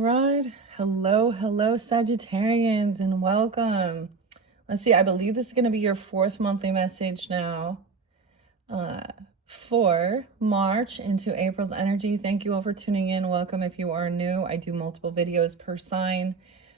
right. Hello, Sagittarians, and welcome. Let's see, I believe this is going to be your fourth monthly message now uh, for March into April's energy. Thank you all for tuning in. Welcome if you are new. I do multiple videos per sign,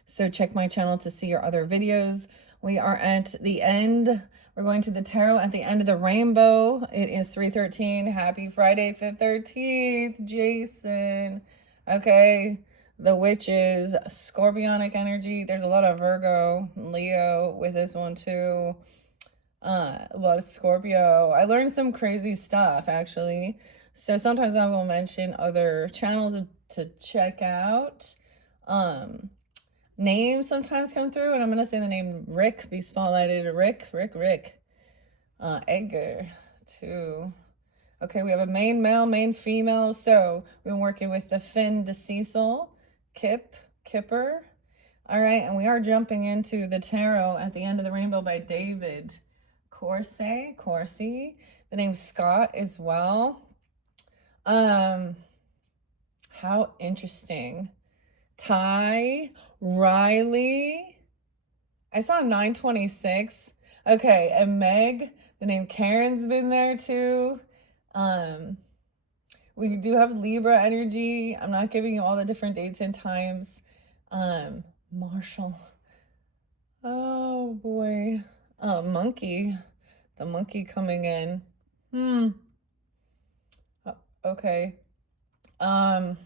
so check my channel to see your other videos. We are at the end. We're going to the tarot at the end of the rainbow. It is 3/13. Happy Friday the 13th, Jason. Okay, the witches, scorpionic energy. There's a lot of Virgo, Leo with this one too. A lot of Scorpio. I learned some crazy stuff actually. So sometimes I will mention other channels to check out. Names sometimes come through, and I'm gonna say the name Rick, be spotlighted. Rick. Edgar, too. Okay, we have a main male, main female. So we've been working with the Finn de Cecil, Kipper. All right, and we are jumping into the tarot at the end of the rainbow by David Corsi. The name Scott as well. How interesting. Ty, Riley. I saw 926. Okay, and Meg, the name Karen's been there too. We do have Libra energy. I'm not giving you all the different dates and times. Marshall. Oh boy. Monkey. The monkey coming in. Okay. I'm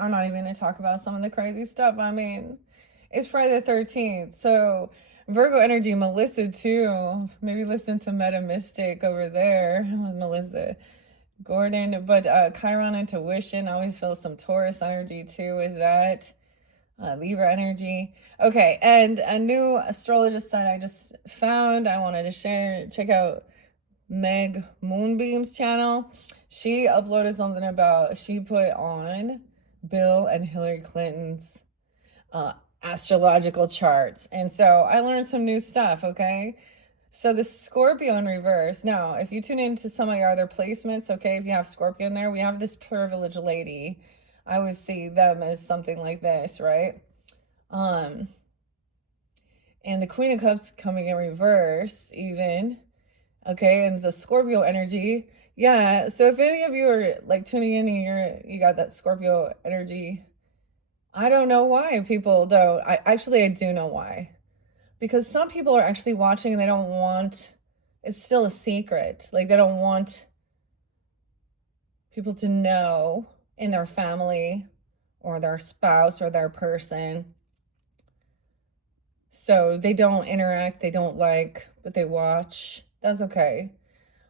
not even gonna talk about some of the crazy stuff. I mean, it's Friday the 13th, so Virgo energy, Melissa too. Maybe listen to Meta Mystic over there with Melissa Gordon. But Chiron intuition, I always feel some Taurus energy too with that. Libra energy. Okay, and a new astrologist that I just found, I wanted to share. Check out Meg Moonbeam's channel. She uploaded something about, she put on Bill and Hillary Clinton's astrological charts. And so I learned some new stuff, okay? So the Scorpio in reverse. Now, if you tune into some of your other placements, okay, if you have Scorpio in there, we have this privileged lady. I always see them as something like this, right? And the Queen of Cups coming in reverse, even. Okay, and the Scorpio energy. Yeah, so if any of you are like tuning in here, you got that Scorpio energy. I don't know why people don't. I do know why. Because some people are actually watching and they don't want, it's still a secret. Like they don't want people to know in their family or their spouse or their person. So they don't interact, they don't like, but they watch. That's okay.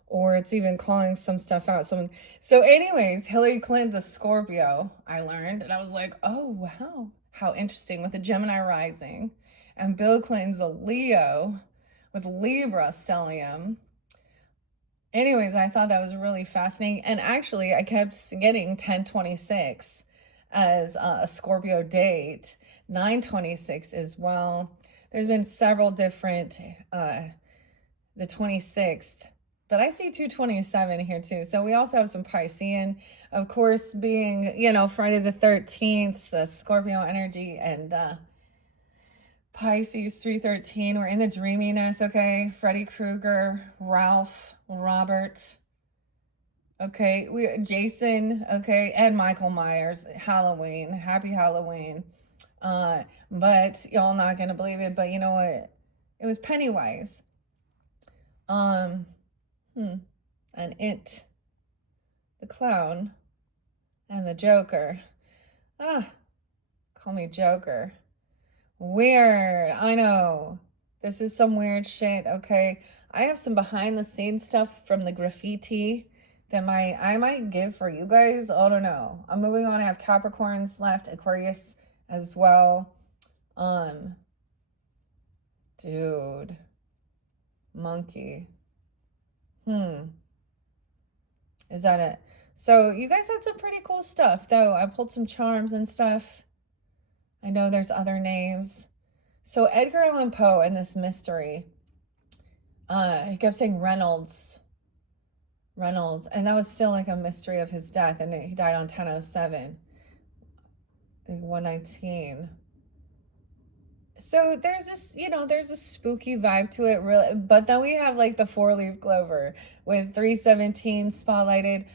Or it's even calling some stuff out. So anyways, Hillary Clinton's a Scorpio, I learned. And I was like, oh, wow, how interesting, with a Gemini rising. And Bill Clinton's a Leo with Libra stellium. Anyways, I thought that was really fascinating. And actually, I kept getting 1026 as a Scorpio date, 926 as well. There's been several different, the 26th. But I see 227 here too. So we also have some Piscean, of course, being, Friday the 13th, the Scorpio energy, and Pisces 313. We're in the dreaminess, okay? Freddy Krueger, Ralph, Robert, okay? Jason, okay? And Michael Myers, Halloween. Happy Halloween. But y'all not gonna believe it, but you know what? It was Pennywise. And It, the clown, and the Joker. Call me Joker. Weird, I know. This is some weird shit, okay? I have some behind the scenes stuff from the graffiti that I might give for you guys. I don't know. I'm moving on. I have Capricorns left, Aquarius as well. Dude. Monkey. Is that it? So you guys had some pretty cool stuff, though. I pulled some charms and stuff. I know there's other names. So Edgar Allan Poe in this mystery, he kept saying Reynolds, and that was still like a mystery of his death, and he died on 1007. 119. So there's this, there's a spooky vibe to it, really. But then we have like the 4-leaf clover with 317 spotlighted.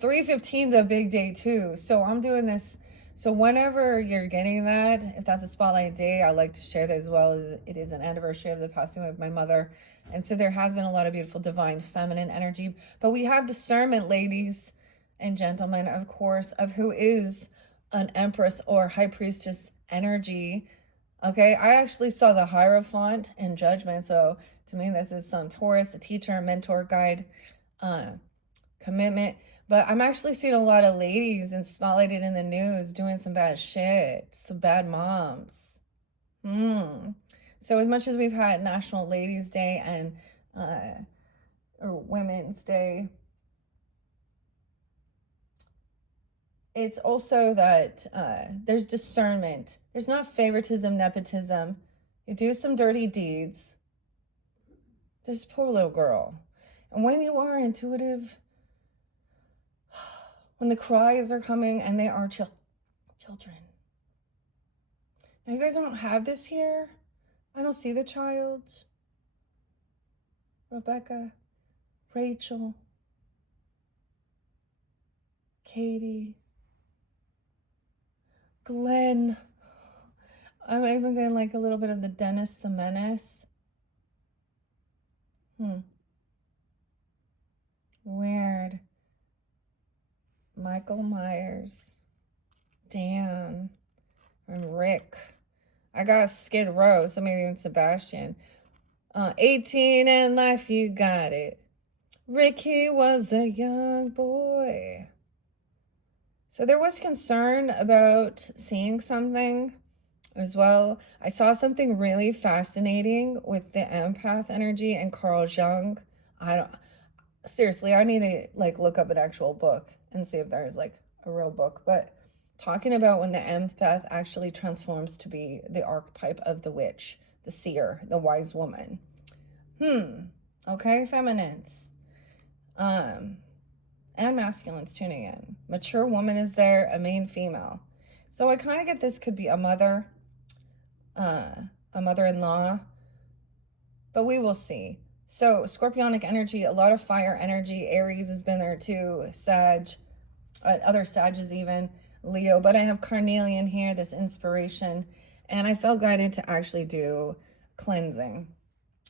315 is a big day too. So I'm doing this. So whenever you're getting that, if that's a spotlight day, I like to share that as well. It is an anniversary of the passing away of my mother. And so there has been a lot of beautiful divine feminine energy. But we have discernment, ladies and gentlemen, of course, of who is an empress or high priestess energy. Okay, I actually saw the Hierophant in Judgment. So to me, this is some Taurus, a teacher, mentor, guide, commitment. But I'm actually seeing a lot of ladies and spotlighted in the news doing some bad shit, some bad moms. So as much as we've had National Ladies Day and or Women's Day, it's also that there's discernment. There's not favoritism, nepotism. You do some dirty deeds. This poor little girl. And when you are intuitive, when the cries are coming and they are children. Now you guys don't have this here. I don't see the child. Rebecca, Rachel, Katie, Glenn. I'm even getting like a little bit of the Dennis the Menace. Weird. Michael Myers, Dan, and Rick. I got Skid Row, so maybe even Sebastian. 18 and life, you got it. Ricky was a young boy. So there was concern about seeing something as well. I saw something really fascinating with the empath energy and Carl Jung. Seriously, I need to like look up an actual book and see if there's like a real book. But talking about when the empath actually transforms to be the archetype of the witch, the seer, the wise woman. Okay, feminines. And masculines tuning in. Mature woman is there, a main female. So I kind of get this could be a mother, a mother-in-law, but we will see. So scorpionic energy, a lot of fire energy. Aries has been there too. Sag, other Sages even. Leo, but I have carnelian here, this inspiration. And I felt guided to actually do cleansing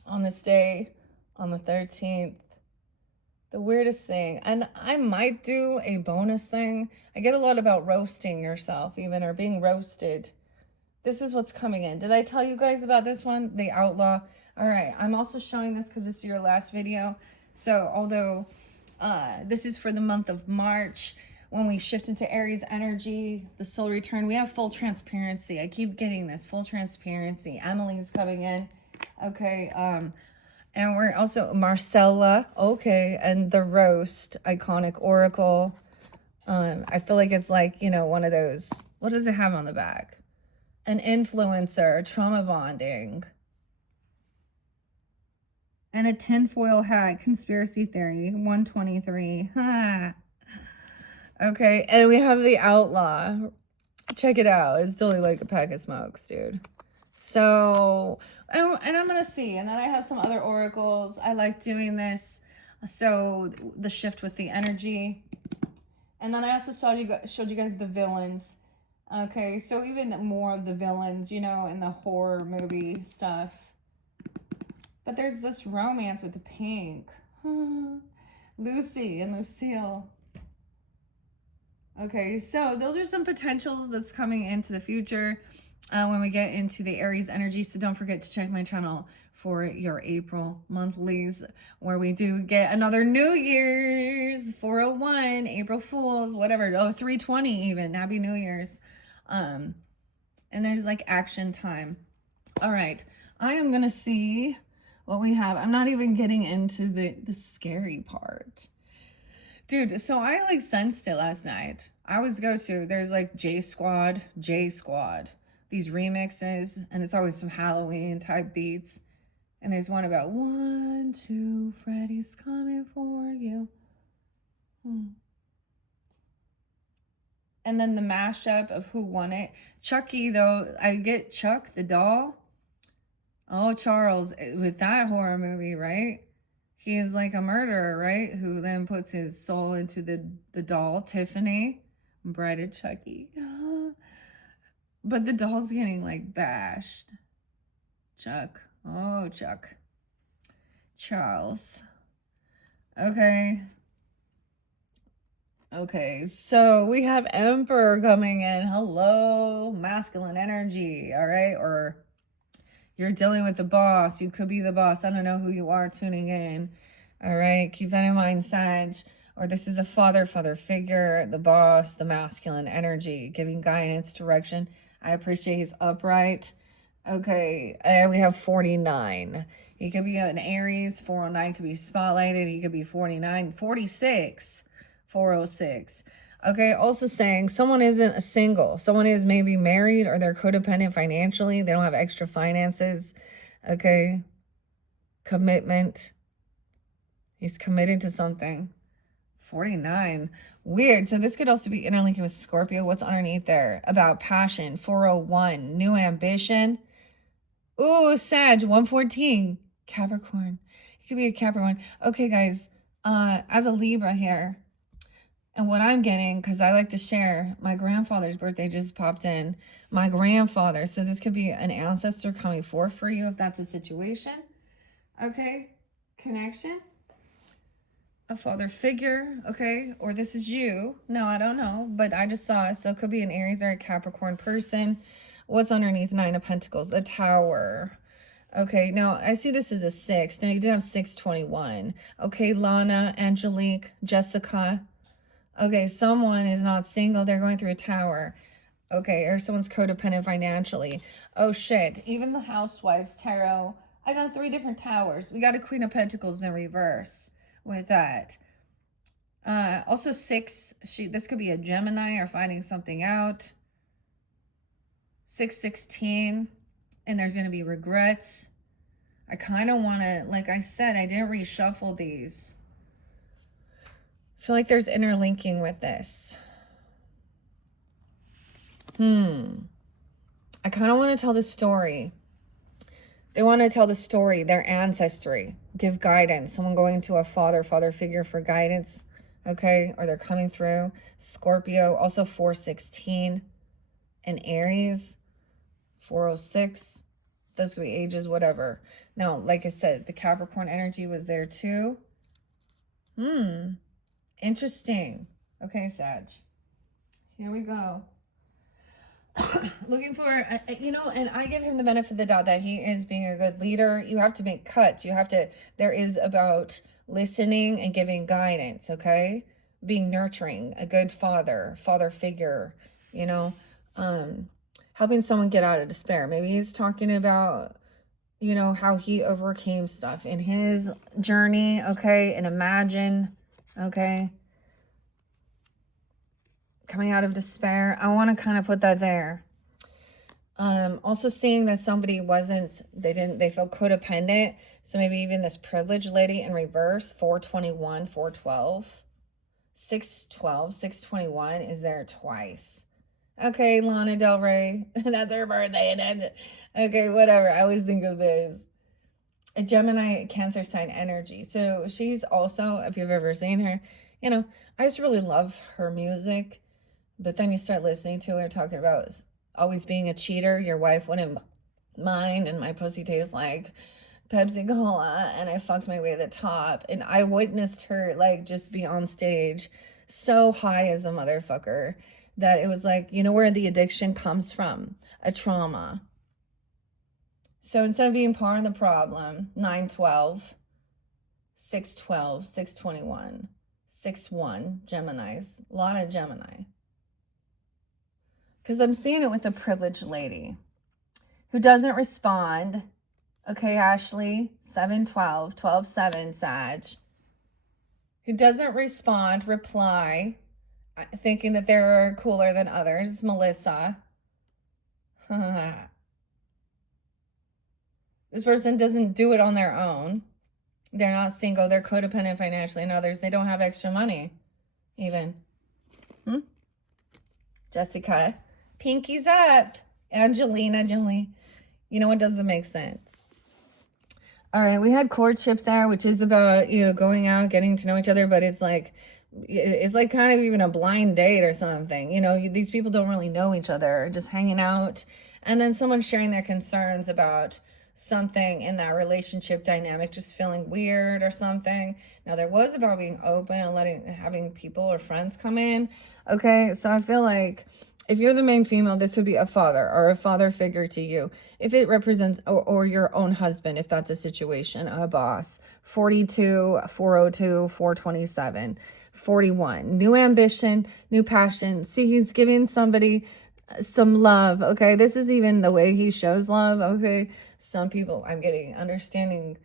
on this day, on the 13th. The weirdest thing, and I might do a bonus thing. I get a lot about roasting yourself even, or being roasted. This is what's coming in. Did I tell you guys about this one? The Outlaw. All right, I'm also showing this because it's your last video. So although this is for the month of March, when we shift into Aries energy, the soul return, we have full transparency. I keep getting this, full transparency. Emily's coming in. Okay, and we're also Marcella, okay, and the roast, iconic oracle. I feel like it's like, one of those, what does it have on the back? An influencer, trauma bonding. And a tinfoil hat, conspiracy theory, 123. Okay, and we have the Outlaw. Check it out. It's totally like a pack of smokes, dude. So, and I'm going to see. And then I have some other oracles. I like doing this. So, the shift with the energy. And then I also showed you guys the villains. Okay, so even more of the villains, in the horror movie stuff. But there's this romance with the pink. Lucy and Lucille. Okay, so those are some potentials that's coming into the future when we get into the Aries energy. So don't forget to check my channel for your April monthlies, where we do get another New Year's 401, April Fools, whatever. Oh, 320 even. Happy New Year's. And there's like action time. All right, I am gonna see what we have. I'm not even getting into the scary part. Dude, so I like sensed it last night. I always go to, there's like J Squad, these remixes, and it's always some Halloween type beats. And there's one about 1, 2, Freddy's coming for you. And then the mashup of who won it. Chucky, though, I get Chuck, the doll. Oh, Charles, with that horror movie, right? He is like a murderer, right? Who then puts his soul into the doll, Tiffany, Bride of Chucky. But the doll's getting like bashed. Chuck. Oh, Chuck. Charles. Okay. Okay, so we have Emperor coming in. Hello, masculine energy, all right? Or you're dealing with the boss. You could be the boss. I don't know who you are tuning in, all right? Keep that in mind, Sag. Or this is a father figure, the boss, the masculine energy, giving guidance, direction. I appreciate he's upright. Okay, and we have 49. He could be an Aries. 409 could be spotlighted. He could be 49. 46. 406. Okay, also saying someone isn't a single. Someone is maybe married or they're codependent financially. They don't have extra finances. Okay, commitment. He's committed to something. 49. Weird. So this could also be interlinking with Scorpio. What's underneath there? About passion. 401. New ambition. Ooh, Sag. 114. Capricorn. It could be a Capricorn. Okay, guys. As a Libra here, and what I'm getting, because I like to share, my grandfather's birthday just popped in. My grandfather. So this could be an ancestor coming forth for you if that's a situation. Okay. Connection. A father figure. Okay. Or this is you. No, I don't know. But I just saw it. So it could be an Aries or a Capricorn person. What's underneath 9 of Pentacles? A Tower. Okay, now I see this as a 6. Now you did have 621. Okay, Lana, Angelique, Jessica. Okay, someone is not single. They're going through a tower. Okay, or someone's codependent financially. Oh, shit. Even the Housewives Tarot. I got 3 different towers. We got a Queen of Pentacles in reverse with that. Also 6. This could be a Gemini or finding something out. 616. And there's going to be regrets. I kind of want to, like I said, I didn't reshuffle these. I feel like there's interlinking with this. I kind of want to tell the story. They want to tell the story, their ancestry, give guidance. Someone going to a father figure for guidance, okay? Or they're coming through. Scorpio, also 416. And Aries, 406. Those could be ages, whatever. Now, like I said, the Capricorn energy was there too. Interesting. Okay, Sag. Here we go. Looking for, and I give him the benefit of the doubt that he is being a good leader. You have to make cuts. There is about listening and giving guidance, okay? Being nurturing, a good father figure, helping someone get out of despair. Maybe he's talking about, how he overcame stuff in his journey, okay? And imagine, okay? Coming out of despair. I want to kind of put that there. Also seeing that somebody they felt codependent. So maybe even this privileged lady in reverse, 421, 412, 612, 621 is there twice. Okay, Lana Del Rey. That's her birthday. Okay, whatever. I always think of this. A Gemini Cancer sign energy. So she's also, if you've ever seen her, I just really love her music. But then you start listening to her talking about always being a cheater. Your wife wouldn't mind, and my pussy tastes like Pepsi Cola, and I fucked my way to the top. And I witnessed her just be on stage so high as a motherfucker that it was where the addiction comes from, a trauma. So instead of being part of the problem, 912, 612, 621, 61, Geminis, a lot of Gemini. Because I'm seeing it with a privileged lady who doesn't respond. Okay, Ashley, 712, 12-7, Sag. Who doesn't reply, thinking that they're cooler than others. Melissa. This person doesn't do it on their own. They're not single. They're codependent financially, and others, they don't have extra money, even. Jessica. Pinkies up. Angelina Jolie. You know what doesn't make sense? All right, we had courtship there, which is about, going out, getting to know each other, but it's like kind of even a blind date or something. These people don't really know each other, just hanging out, and then someone sharing their concerns about something in that relationship dynamic just feeling weird or something. Now, there was about being open and having people or friends come in. Okay, so I feel like if you're the main female, this would be a father or a father figure to you. If it represents, or your own husband, if that's a situation, a boss. 42, 402, 427, 41. New ambition, new passion. See, he's giving somebody some love. Okay, this is even the way he shows love. Okay, some people, I'm getting understanding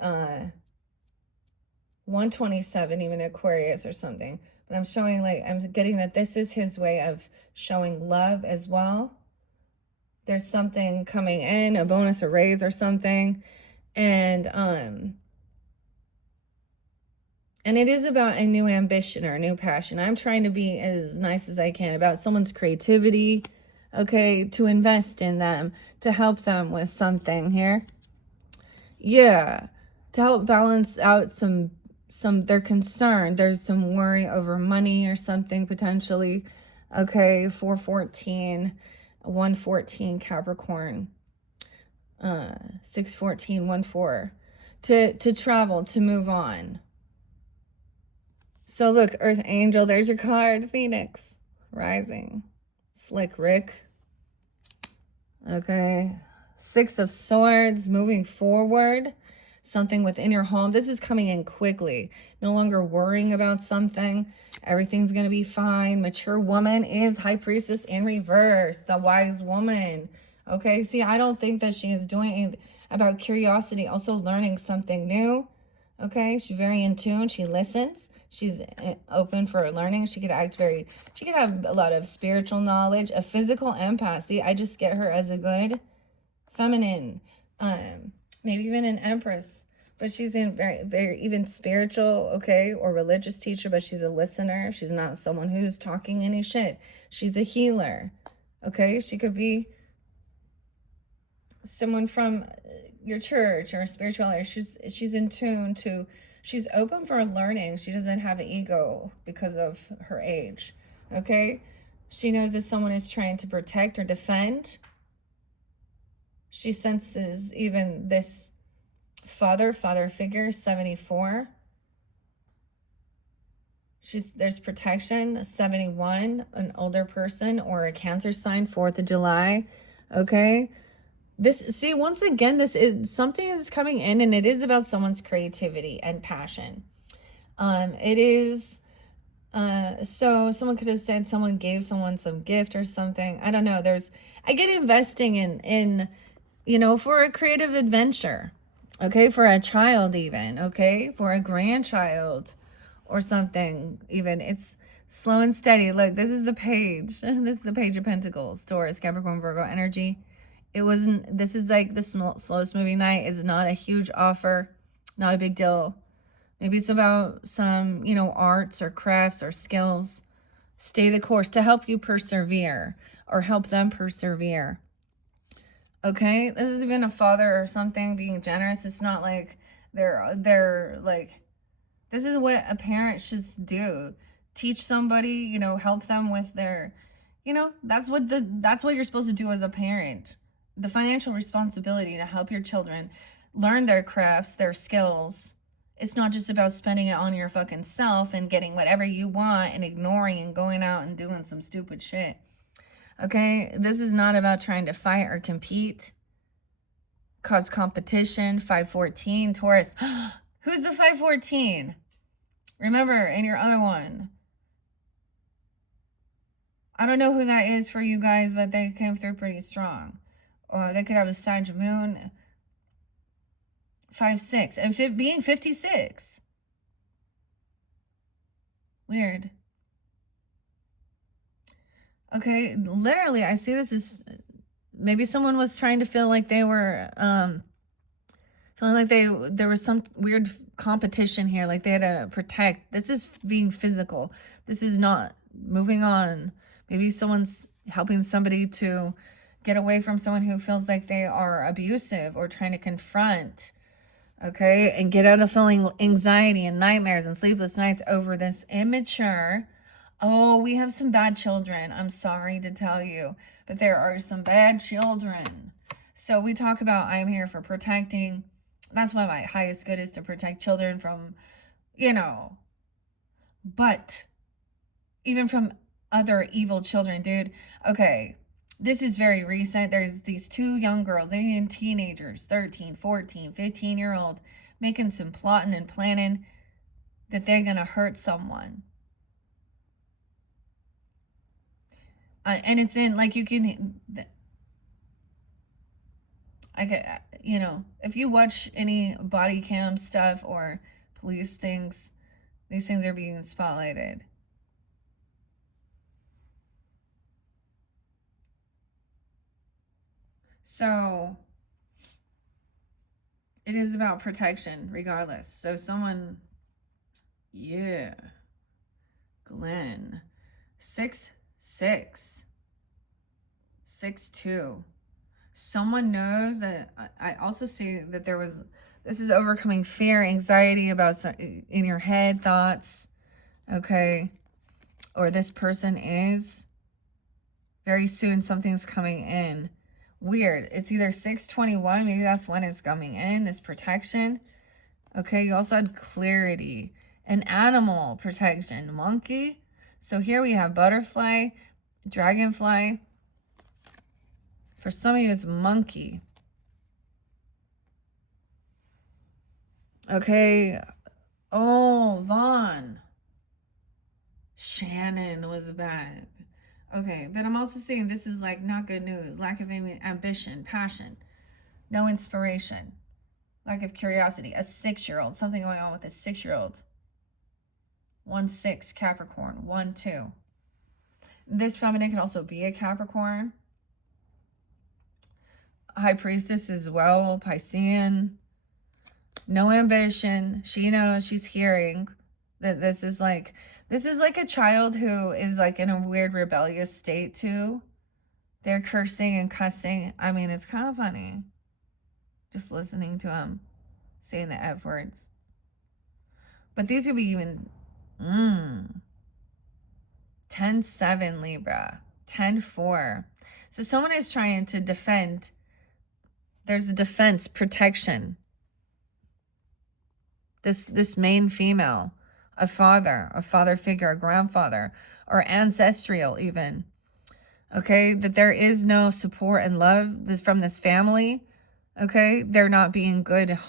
127, even Aquarius or something. But I'm showing, I'm getting that this is his way of showing love as well. There's something coming in, a bonus, a raise or something. And it is about a new ambition or a new passion. I'm trying to be as nice as I can about someone's creativity, okay, to invest in them, to help them with something here. Yeah, to help balance out some they're concerned. There's some worry over money or something potentially. Okay, 414, 114 Capricorn, 614, 14. To travel, to move on. So look, Earth Angel, there's your card, Phoenix, rising. Slick Rick. Okay. 6 of Swords, moving forward. Something within your home. This is coming in quickly. No longer worrying about something. Everything's going to be fine. Mature woman is High Priestess in reverse. The wise woman. Okay. See, I don't think that she is doing anything about curiosity. Also learning something new. Okay. She's very in tune. She listens. She's open for learning. She could have a lot of spiritual knowledge. A physical empath. See, I just get her as a good feminine. Maybe even an empress, but she's in very, very even spiritual, okay, or religious teacher, but she's a listener. She's not someone who's talking any shit. She's a healer, okay? She could be someone from your church or spirituality. She's in tune to, she's open for learning. She doesn't have an ego because of her age, okay? She knows that someone is trying to protect or defend. She senses even this father figure, 74. There's protection, 71, an older person or a Cancer sign, 4th of July. Okay. See, once again, something is coming in, and it is about someone's creativity and passion. It is, so someone could have said someone gave someone some gift or something. I don't know. I get investing in for a creative adventure, okay, for a child even, okay, for a grandchild or something even. It's slow and steady. Look, this is the page. This is the Page of Pentacles, Taurus, Capricorn, Virgo energy. This is like the slowest moving night. Is not a huge offer, not a big deal. Maybe it's about some, arts or crafts or skills. Stay the course to help you persevere or help them persevere. Okay, this is even a father or something being generous. It's not like they're like, this is what a parent should do. Teach somebody, help them with their, that's what you're supposed to do as a parent. The financial responsibility to help your children learn their crafts, their skills. It's not just about spending it on your fucking self and getting whatever you want and ignoring and going out and doing some stupid shit. Okay, this is not about trying to fight or compete, cause competition. 514, Taurus. Who's the 514? Remember, in your other one. I don't know who that is for you guys, but they came through pretty strong. Or they could have a Sag moon. 5-6. And being 56. Weird. Okay, literally, I see this as maybe someone was trying to feel like they were, feeling like there was some weird competition here, like they had to protect. This is being physical. This is not moving on. Maybe someone's helping somebody to get away from someone who feels like they are abusive or trying to confront, okay, and get out of feeling anxiety and nightmares and sleepless nights over this immature. Oh, we have some bad children. I'm sorry to tell you, but there are some bad children. So we talk about I'm here for protecting. That's why my highest good is to protect children from, you know, but even from other evil children, dude. Okay, this is very recent. There's these two young girls, they're even teenagers, 13, 14, 15-year-old, making some plotting and planning that they're going to hurt someone. And it's in, like, you can, you know, if you watch any body cam stuff or police things, these things are being spotlighted. So it is about protection regardless. So someone, yeah, Glenn, 6'6", 6'2". Someone knows that. I also see that this is overcoming fear, anxiety about in your head, thoughts, okay? Or this person is. Very soon something's coming in. Weird. It's either 621, maybe that's when it's coming in, this protection. Okay, you also had clarity and animal protection. Monkey. So here we have butterfly, dragonfly. For some of you, it's monkey. Okay. Oh, Vaughn. Shannon was bad. Okay, but I'm also saying this is like not good news. Lack of ambition, passion, no inspiration, lack of curiosity. A 6-year-old, something going on with a 6-year-old. 1-6 Capricorn, 1-2. This feminine can also be a Capricorn. High Priestess as well, Piscean. No ambition. She knows, she's hearing that this is like a child who is like in a weird rebellious state too. They're cursing and cussing. I mean, it's kind of funny just listening to them saying the F words. But these could be even 10-7 Libra, 10-4. So someone is trying to defend. There's a defense, protection. This main female, a father figure, a grandfather, or ancestral even. Okay, that there is no support and love from this family. Okay, they're not being good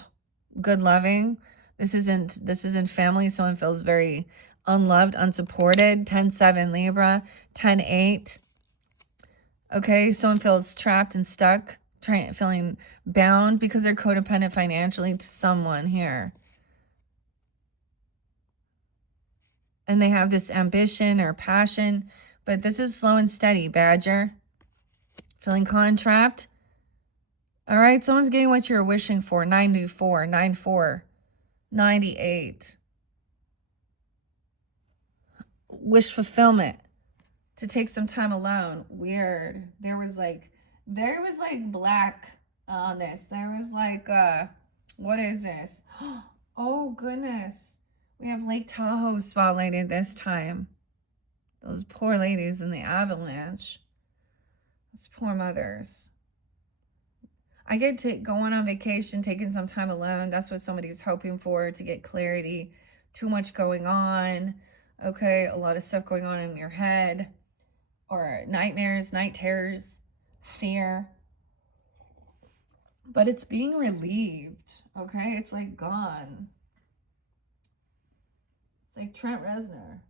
loving. This isn't family. Someone feels very unloved, unsupported. 10-7 Libra, 10-8. Okay, someone feels trapped and stuck, feeling bound because they're codependent financially to someone here. And they have this ambition or passion, but this is slow and steady, Badger. Feeling contrapped. All right, someone's getting what you're wishing for. 94, 94, 98. Wish fulfillment. To take some time alone. Weird. There was like black on this. There was like, what is this? Oh, goodness. We have Lake Tahoe spotlighted this time. Those poor ladies in the avalanche. Those poor mothers. I get going on vacation, taking some time alone. That's what somebody's hoping for, to get clarity. Too much going on. Okay, a lot of stuff going on in your head. Or nightmares, night terrors, fear. But it's being relieved. Okay, it's like gone. Like Trent Reznor,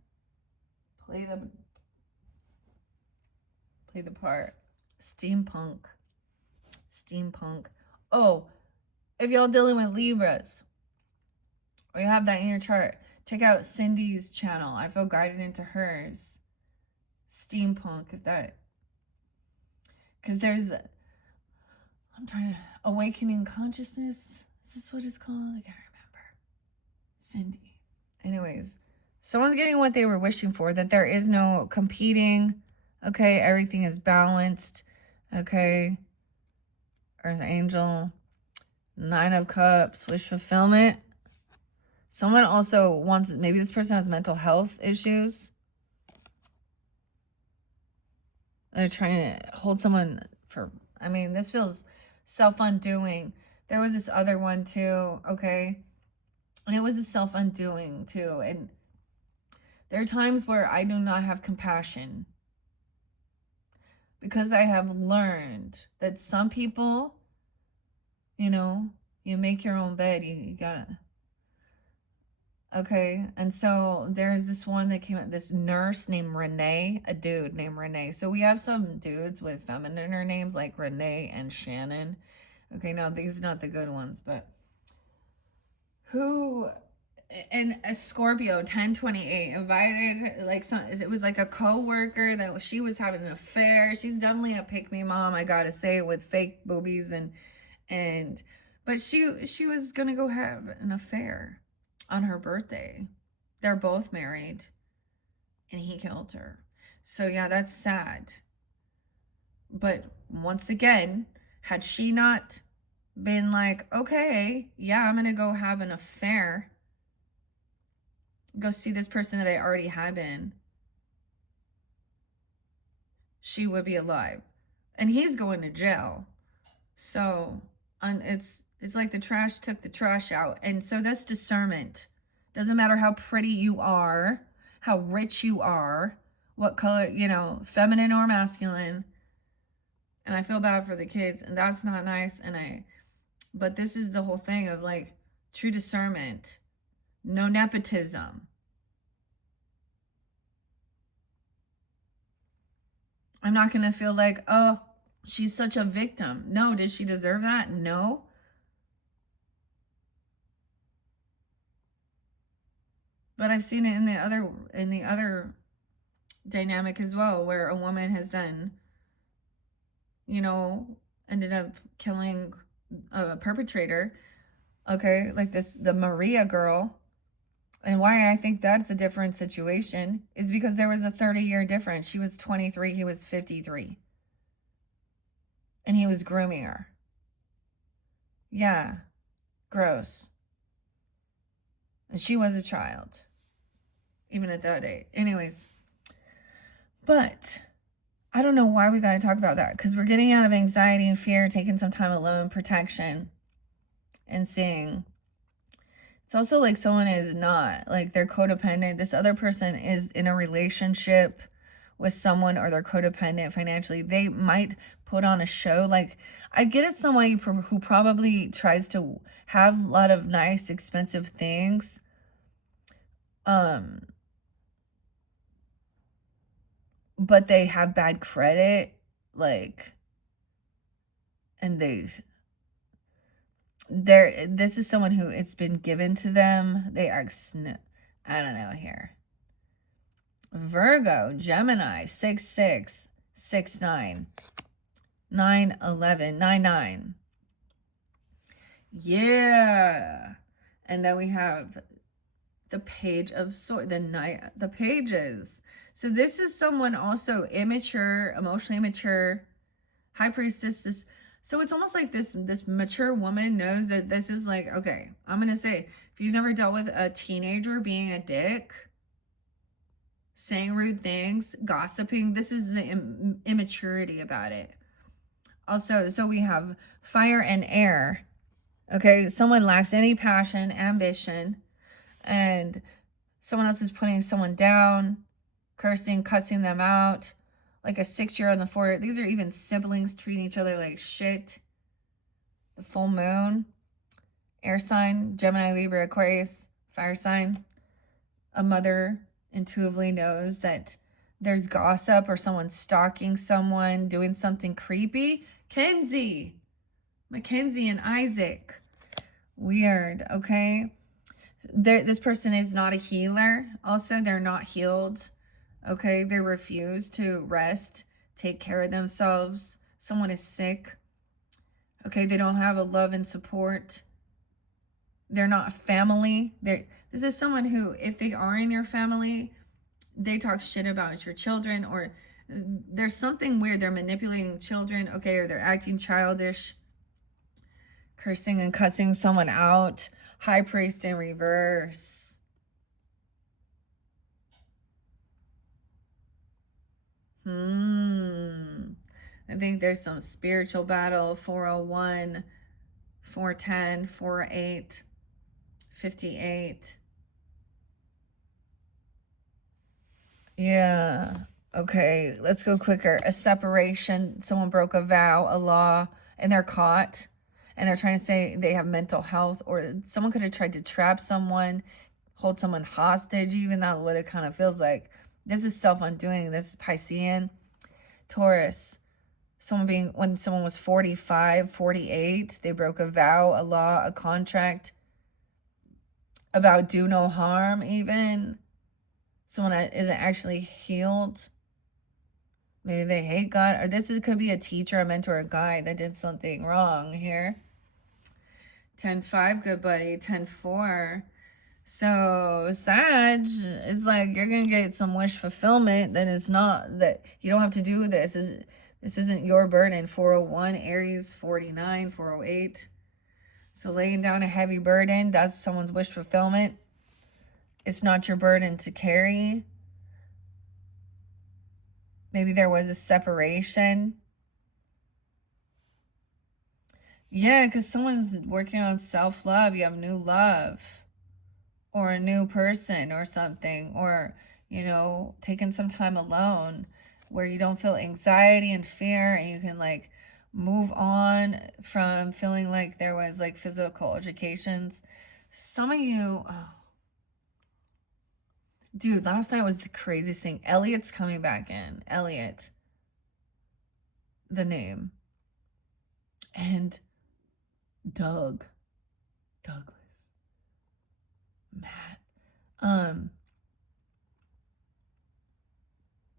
play the part. Steampunk. Oh, if y'all dealing with Libras, or you have that in your chart, check out Cindy's channel. I feel guided into hers. Steampunk, because there's I'm trying to awakening consciousness. Is this what it's called? I can't remember. Cindy. Anyways, someone's getting what they were wishing for, that there is no competing, Okay, everything is balanced. Okay, Earth Angel, 9 of Cups, wish fulfillment. Someone also wants, maybe this person has mental health issues. They're trying to hold someone for, I mean, this feels self-undoing. There was this other one too, okay? And it was a self-undoing too. And there are times where I do not have compassion because I have learned that some people, you know, you make your own bed, you gotta, okay? And so there's this one that came out, this nurse named Renee, a dude named Renee. So we have some dudes with feminine names like Renee and Shannon. Okay, now these are not the good ones, but who, and a Scorpio 1028 invited, like, some, it was like a co-worker that she was having an affair. She's definitely a pick-me mom, I gotta say, with fake boobies and but she was gonna go have an affair on her birthday. They're both married and he killed her. So yeah, that's sad. But once again, had she not been like, okay, yeah, I'm gonna go have an affair, go see this person that I already had been, she would be alive. And he's going to jail. So it's like the trash took the trash out. And so that's discernment. Doesn't matter how pretty you are, how rich you are, what color, you know, feminine or masculine. And I feel bad for the kids, and that's not nice. But this is the whole thing of like true discernment, no nepotism. I'm not going to feel like, oh, she's such a victim. No, did she deserve that? No. But I've seen it in the other dynamic as well, where a woman has then, you know, ended up killing a perpetrator. Okay, like the Maria girl. And why I think that's a different situation is because there was a 30-year difference. She was 23, he was 53. And he was grooming her. Yeah, gross. And she was a child, even at that age. Anyways, but I don't know why we got to talk about that, because we're getting out of anxiety and fear, taking some time alone, protection, and seeing. It's also like someone is not, like, they're codependent. This other person is in a relationship with someone, or they're codependent financially. They might put on a show. Like, I get it's somebody who probably tries to have a lot of nice, expensive things. But they have bad credit, like, and this is someone who it's been given to them. They are, I don't know here. Virgo, Gemini, 6-6, 6-9, 9-11, 9-9. Yeah. And then we have the Page of Swords, the Pages. So this is someone also immature, emotionally immature, High Priestess. So it's almost like this mature woman knows that this is like, okay, I'm going to say, if you've never dealt with a teenager being a dick, saying rude things, gossiping, this is the immaturity about it. Also, so we have fire and air. Okay, someone lacks any passion, ambition, and someone else is putting someone down, cursing, cussing them out, like a 6-year-old and a 4. These are even siblings treating each other like shit. The full moon, air sign, Gemini, Libra, Aquarius, fire sign. A mother intuitively knows that there's gossip or someone stalking someone, doing something creepy. Mackenzie and Isaac. Weird, okay? This person is not a healer. Also, they're not healed. Okay, they refuse to rest, take care of themselves. Someone is sick. Okay, they don't have a love and support. They're not family. This is someone who, if they are in your family, they talk shit about your children, or There's something weird. They're manipulating children, okay, or they're acting childish, cursing and cussing someone out. High Priest in reverse. I think there's some spiritual battle. 401, 410, 48, 58. Yeah. Okay, let's go quicker. A separation. Someone broke a vow, a law, and they're caught. And they're trying to say they have mental health, or someone could have tried to trap someone, hold someone hostage. Even that's what it kind of feels like. This is self-undoing. This is Piscean. Taurus. When someone was 45, 48, they broke a vow, a law, a contract about do no harm even. Someone that isn't actually healed. Maybe they hate God. Or could be a teacher, a mentor, a guide that did something wrong here. 10-5, good buddy. 10-4. So, Sag, it's like you're going to get some wish fulfillment that is not, that you don't have to do this. This isn't your burden. 401, Aries, 49, 408. So, laying down a heavy burden, that's someone's wish fulfillment. It's not your burden to carry. Maybe there was a separation. Yeah, because someone's working on self-love. You have new love. Or a new person or something. Or, you know, taking some time alone where you don't feel anxiety and fear. And you can, like, move on from feeling like there was, like, physical altercations. Some of you... Oh. Dude, last night was the craziest thing. Elliot's coming back in. Elliot. The name. And Douglas. Matt.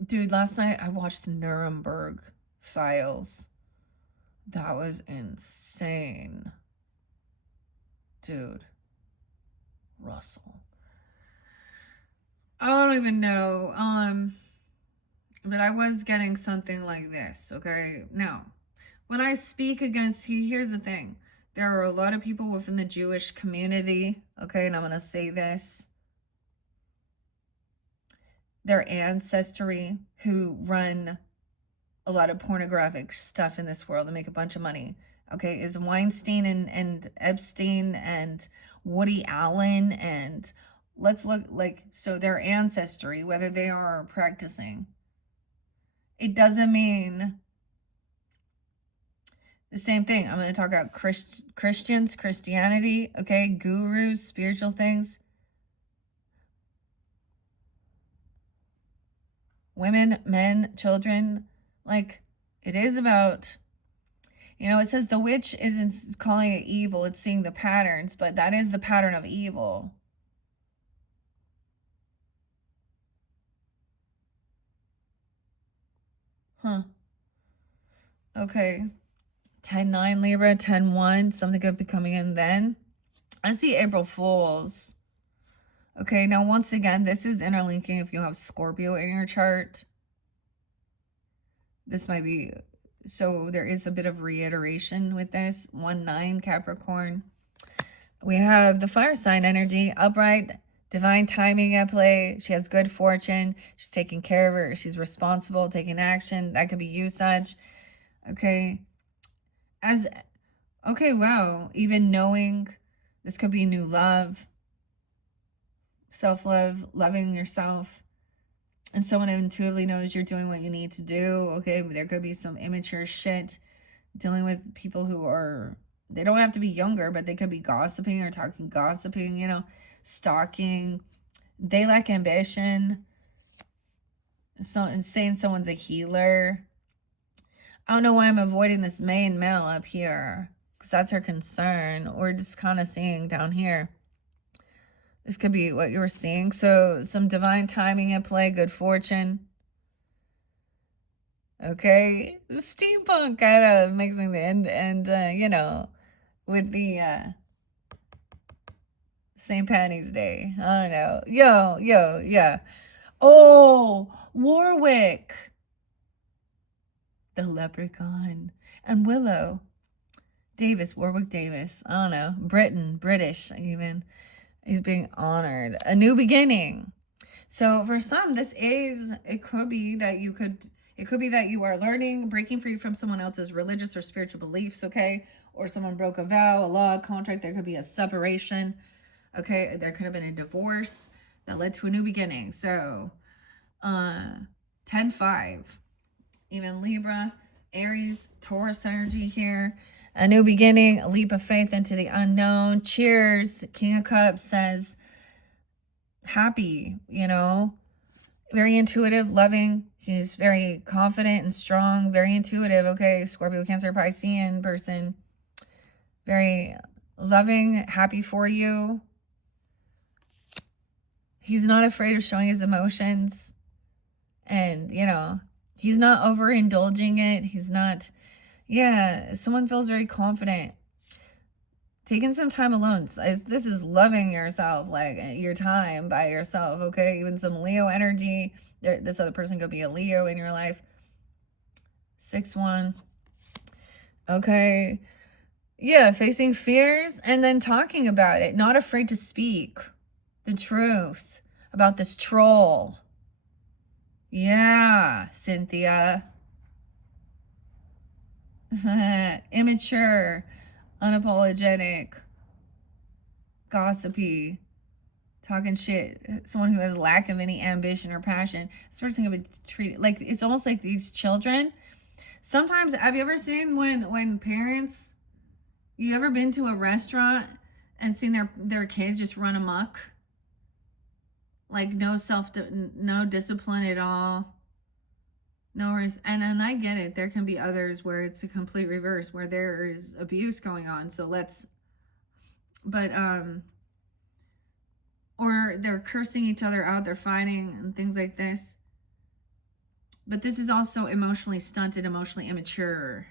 Dude, last night I watched the Nuremberg Files. That was insane. Dude. Russell. I don't even know. But I was getting something like this, okay? Now, when I speak against, here's the thing. There are a lot of people within the Jewish community, okay? And I'm going to say this. Their ancestry who run a lot of pornographic stuff in this world and make a bunch of money, okay? Is Weinstein and Epstein and Woody Allen and... Let's look, like, so their ancestry, whether they are practicing, it doesn't mean the same thing. I'm going to talk about Christians, Christianity, okay, gurus, spiritual things. Women, men, children, like, it is about, you know, it says the witch isn't calling it evil, it's seeing the patterns, but that is the pattern of evil. Huh. Okay. 10-9 Libra, 10-1. Something could be coming in then. I see April Fools. Okay, now once again, this is interlinking if you have Scorpio in your chart. This might be... So there is a bit of reiteration with this. 1-9 Capricorn. We have the fire sign energy. Upright. Divine timing at play. She has good fortune. She's taking care of her. She's responsible, taking action. That could be you, Sag. Okay. Okay, wow. Even knowing this could be new love. Self-love, loving yourself. And someone intuitively knows you're doing what you need to do. Okay, there could be some immature shit. Dealing with people who are... They don't have to be younger, but they could be gossiping or talking gossiping, you know. Stalking. They lack ambition. So saying someone's a healer. I don't know why I'm avoiding this main male up here, because that's her concern. We're just kind of seeing down here. This could be what you were seeing. So some divine timing at play, good fortune. Okay, the steampunk kind of makes me and you know, with the St. Patty's Day. I don't know. Yeah. Oh, Warwick. the leprechaun. And Willow. Davis, Warwick Davis. I don't know. British even. He's being honored. A new beginning. So for some, it could be that you are learning, breaking free from someone else's religious or spiritual beliefs, okay? Or someone broke a vow, a law, a contract. There could be a separation, okay? There could have been a divorce that led to a new beginning. So 10-5. Even Libra, Aries, Taurus energy here. A new beginning, a leap of faith into the unknown. Cheers. King of Cups says, happy, very intuitive, loving. He's very confident and strong, very intuitive. Okay, Scorpio, Cancer, Piscean person. Very loving, happy for you. He's not afraid of showing his emotions. And, he's not overindulging it. He's not, someone feels very confident. Taking some time alone. This is loving yourself, like your time by yourself, okay? Even some Leo energy. This other person could be a Leo in your life. 6-1. Okay. Yeah, facing fears and then talking about it. Not afraid to speak the truth about this troll. Yeah, Cynthia. Immature, unapologetic, gossipy, talking shit, someone who has lack of any ambition or passion. This person can be treated like, it's almost like these children. Sometimes, have you ever seen when parents, you ever been to a restaurant and seen their kids just run amok? Like no discipline at all. No worries. And I get it. There can be others where it's a complete reverse, where there is abuse going on. So or they're cursing each other out, they're fighting and things like this. But this is also emotionally stunted, emotionally immature.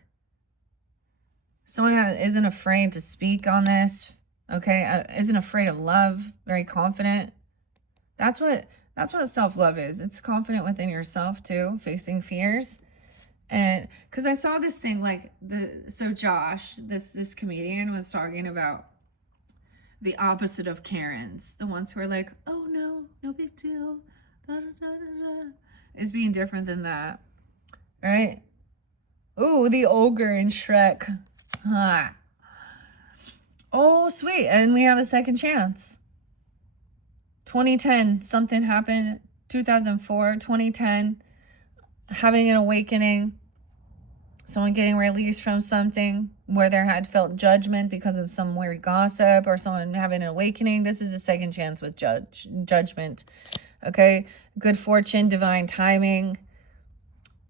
Someone isn't afraid to speak on this, okay? Isn't afraid of love, very confident. That's what self-love is. It's confident within yourself too, facing fears. And because I saw this thing so Josh, this comedian was talking about the opposite of Karens, the ones who are like, oh no big deal, da, da, da, da, da. Is being different than that, right? Ooh, the ogre in Shrek. Ah. Oh, sweet. And we have a second chance. 2010, something happened. 2004, 2010, having an awakening. Someone getting released from something where there had felt judgment because of some weird gossip, or someone having an awakening. This is a second chance with judgment. Okay? Good fortune, divine timing.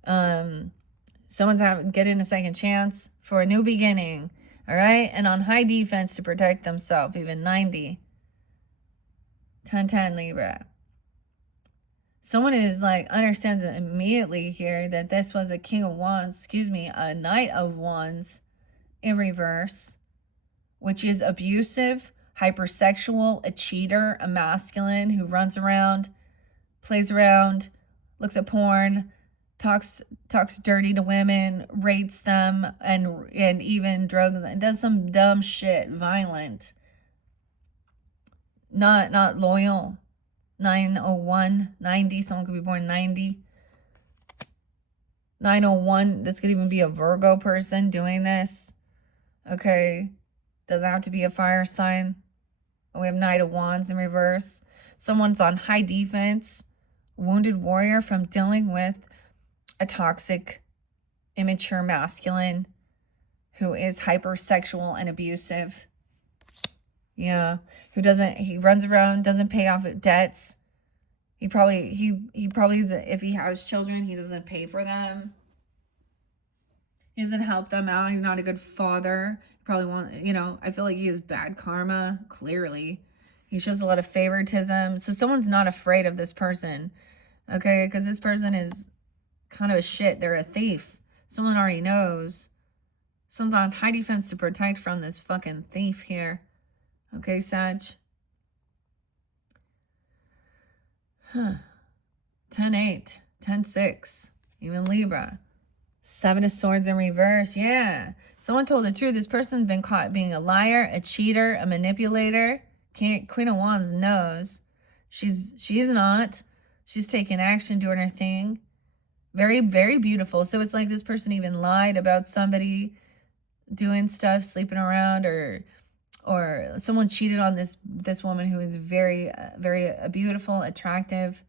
Someone's getting a second chance for a new beginning. All right? And on high defense to protect themselves, even 90. 10-10 Libra. Someone is understands immediately here that this was a King of Wands, a Knight of Wands in reverse, which is abusive, hypersexual, a cheater, a masculine who runs around, plays around, looks at porn, talks dirty to women, rates them, and even drugs, and does some dumb shit, violent. Not loyal. 901, 90. Someone could be born 90. 901. This could even be a Virgo person doing this. Okay. Doesn't have to be a fire sign. We have Knight of Wands in reverse. Someone's on high defense. Wounded warrior from dealing with a toxic, immature masculine who is hypersexual and abusive. Yeah, he runs around, doesn't pay off debts. He probably is, if he has children, he doesn't pay for them. He doesn't help them out. He's not a good father. He probably I feel like he has bad karma, clearly. He shows a lot of favoritism. So someone's not afraid of this person, okay? Because this person is kind of a shit. They're a thief. Someone already knows. Someone's on high defense to protect from this fucking thief here. Okay, Sag. 10-8, 10-6, even Libra. Seven of Swords in reverse. Yeah. Someone told the truth. This person's been caught being a liar, a cheater, a manipulator. Queen of Wands knows. She's not. She's taking action, doing her thing. Very, very beautiful. So it's like this person even lied about somebody doing stuff, sleeping around, or someone cheated on this woman who is very, very beautiful, attractive.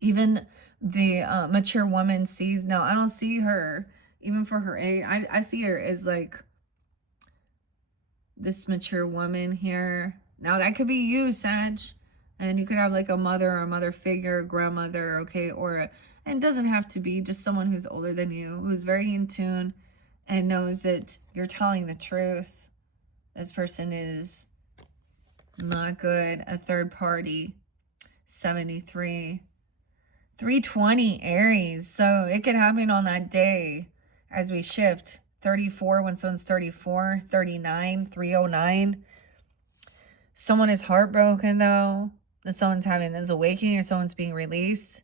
Even the mature woman sees, now I don't see her, even for her age, I see her as like this mature woman here. Now that could be you, Sag, and you could have like a mother or a mother figure, grandmother, okay, and it doesn't have to be just someone who's older than you, who's very in tune and knows that you're telling the truth. This person is not good. A third party. 73. 320 Aries. So it could happen on that day as we shift. 34 when someone's 34. 39. 309. Someone is heartbroken though. That someone's having this awakening or someone's being released.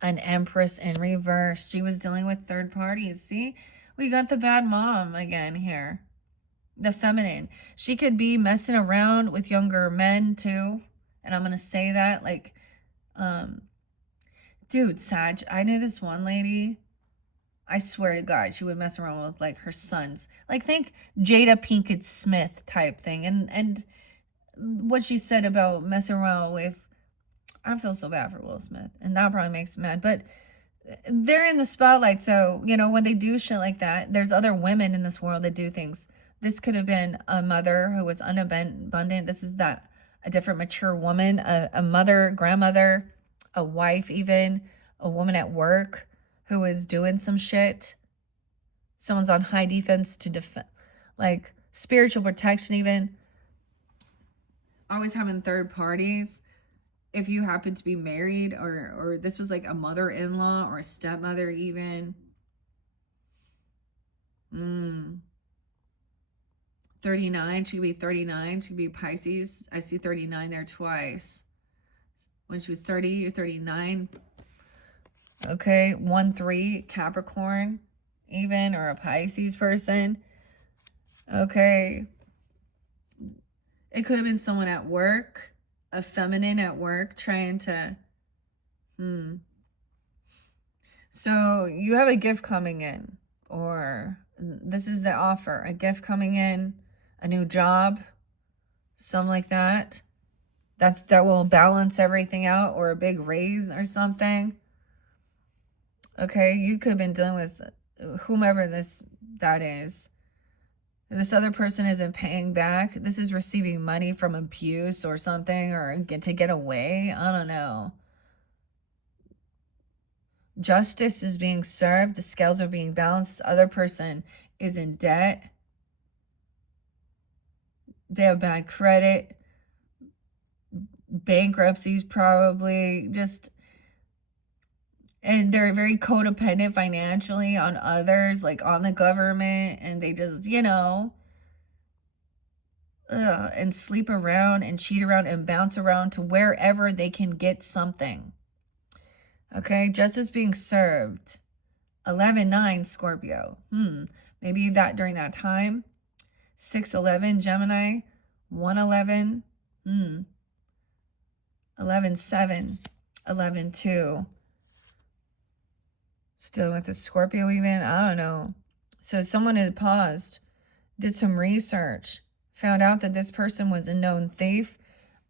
An Empress in reverse. She was dealing with third parties. See? We got the bad mom again here. The feminine. She could be messing around with younger men too. And I'm going to say that like, dude, Sag, I knew this one lady. I swear to God, she would mess around with like her sons. Like think Jada Pinkett Smith type thing. And what she said about messing around with, I feel so bad for Will Smith. And that probably makes him mad. But they're in the spotlight. So, you know, when they do shit like that, there's other women in this world that do things. This could have been a mother who was unabundant. This is a different mature woman, a mother, grandmother, a wife even, a woman at work who is doing some shit. Someone's on high defense to defend, like spiritual protection even. Always having third parties. If you happen to be married or this was like a mother-in-law or a stepmother even. 39, she could be 39, she could be Pisces. I see 39 there twice. When she was 30 or 39. Okay, 1-3, Capricorn even, or a Pisces person. Okay. It could have been someone at work, a feminine at work trying to, So you have a gift coming in, or this is the offer, a gift coming in, a new job, something like that. That will balance everything out, or a big raise or something. Okay, you could have been dealing with whomever that is. This other person isn't paying back. This is receiving money from abuse or something, or to get away. I don't know. Justice is being served. The scales are being balanced. This other person is in debt. They have bad credit. Bankruptcies probably. And they're very codependent financially on others, like on the government. And they just, and sleep around and cheat around and bounce around to wherever they can get something. Okay, justice being served. 11-9 Scorpio. Maybe that during that time. 6-11 Gemini. 1-11. 11-7. 11-2. Still with the Scorpio even. I don't know. So someone had paused, did some research, found out that this person was a known thief.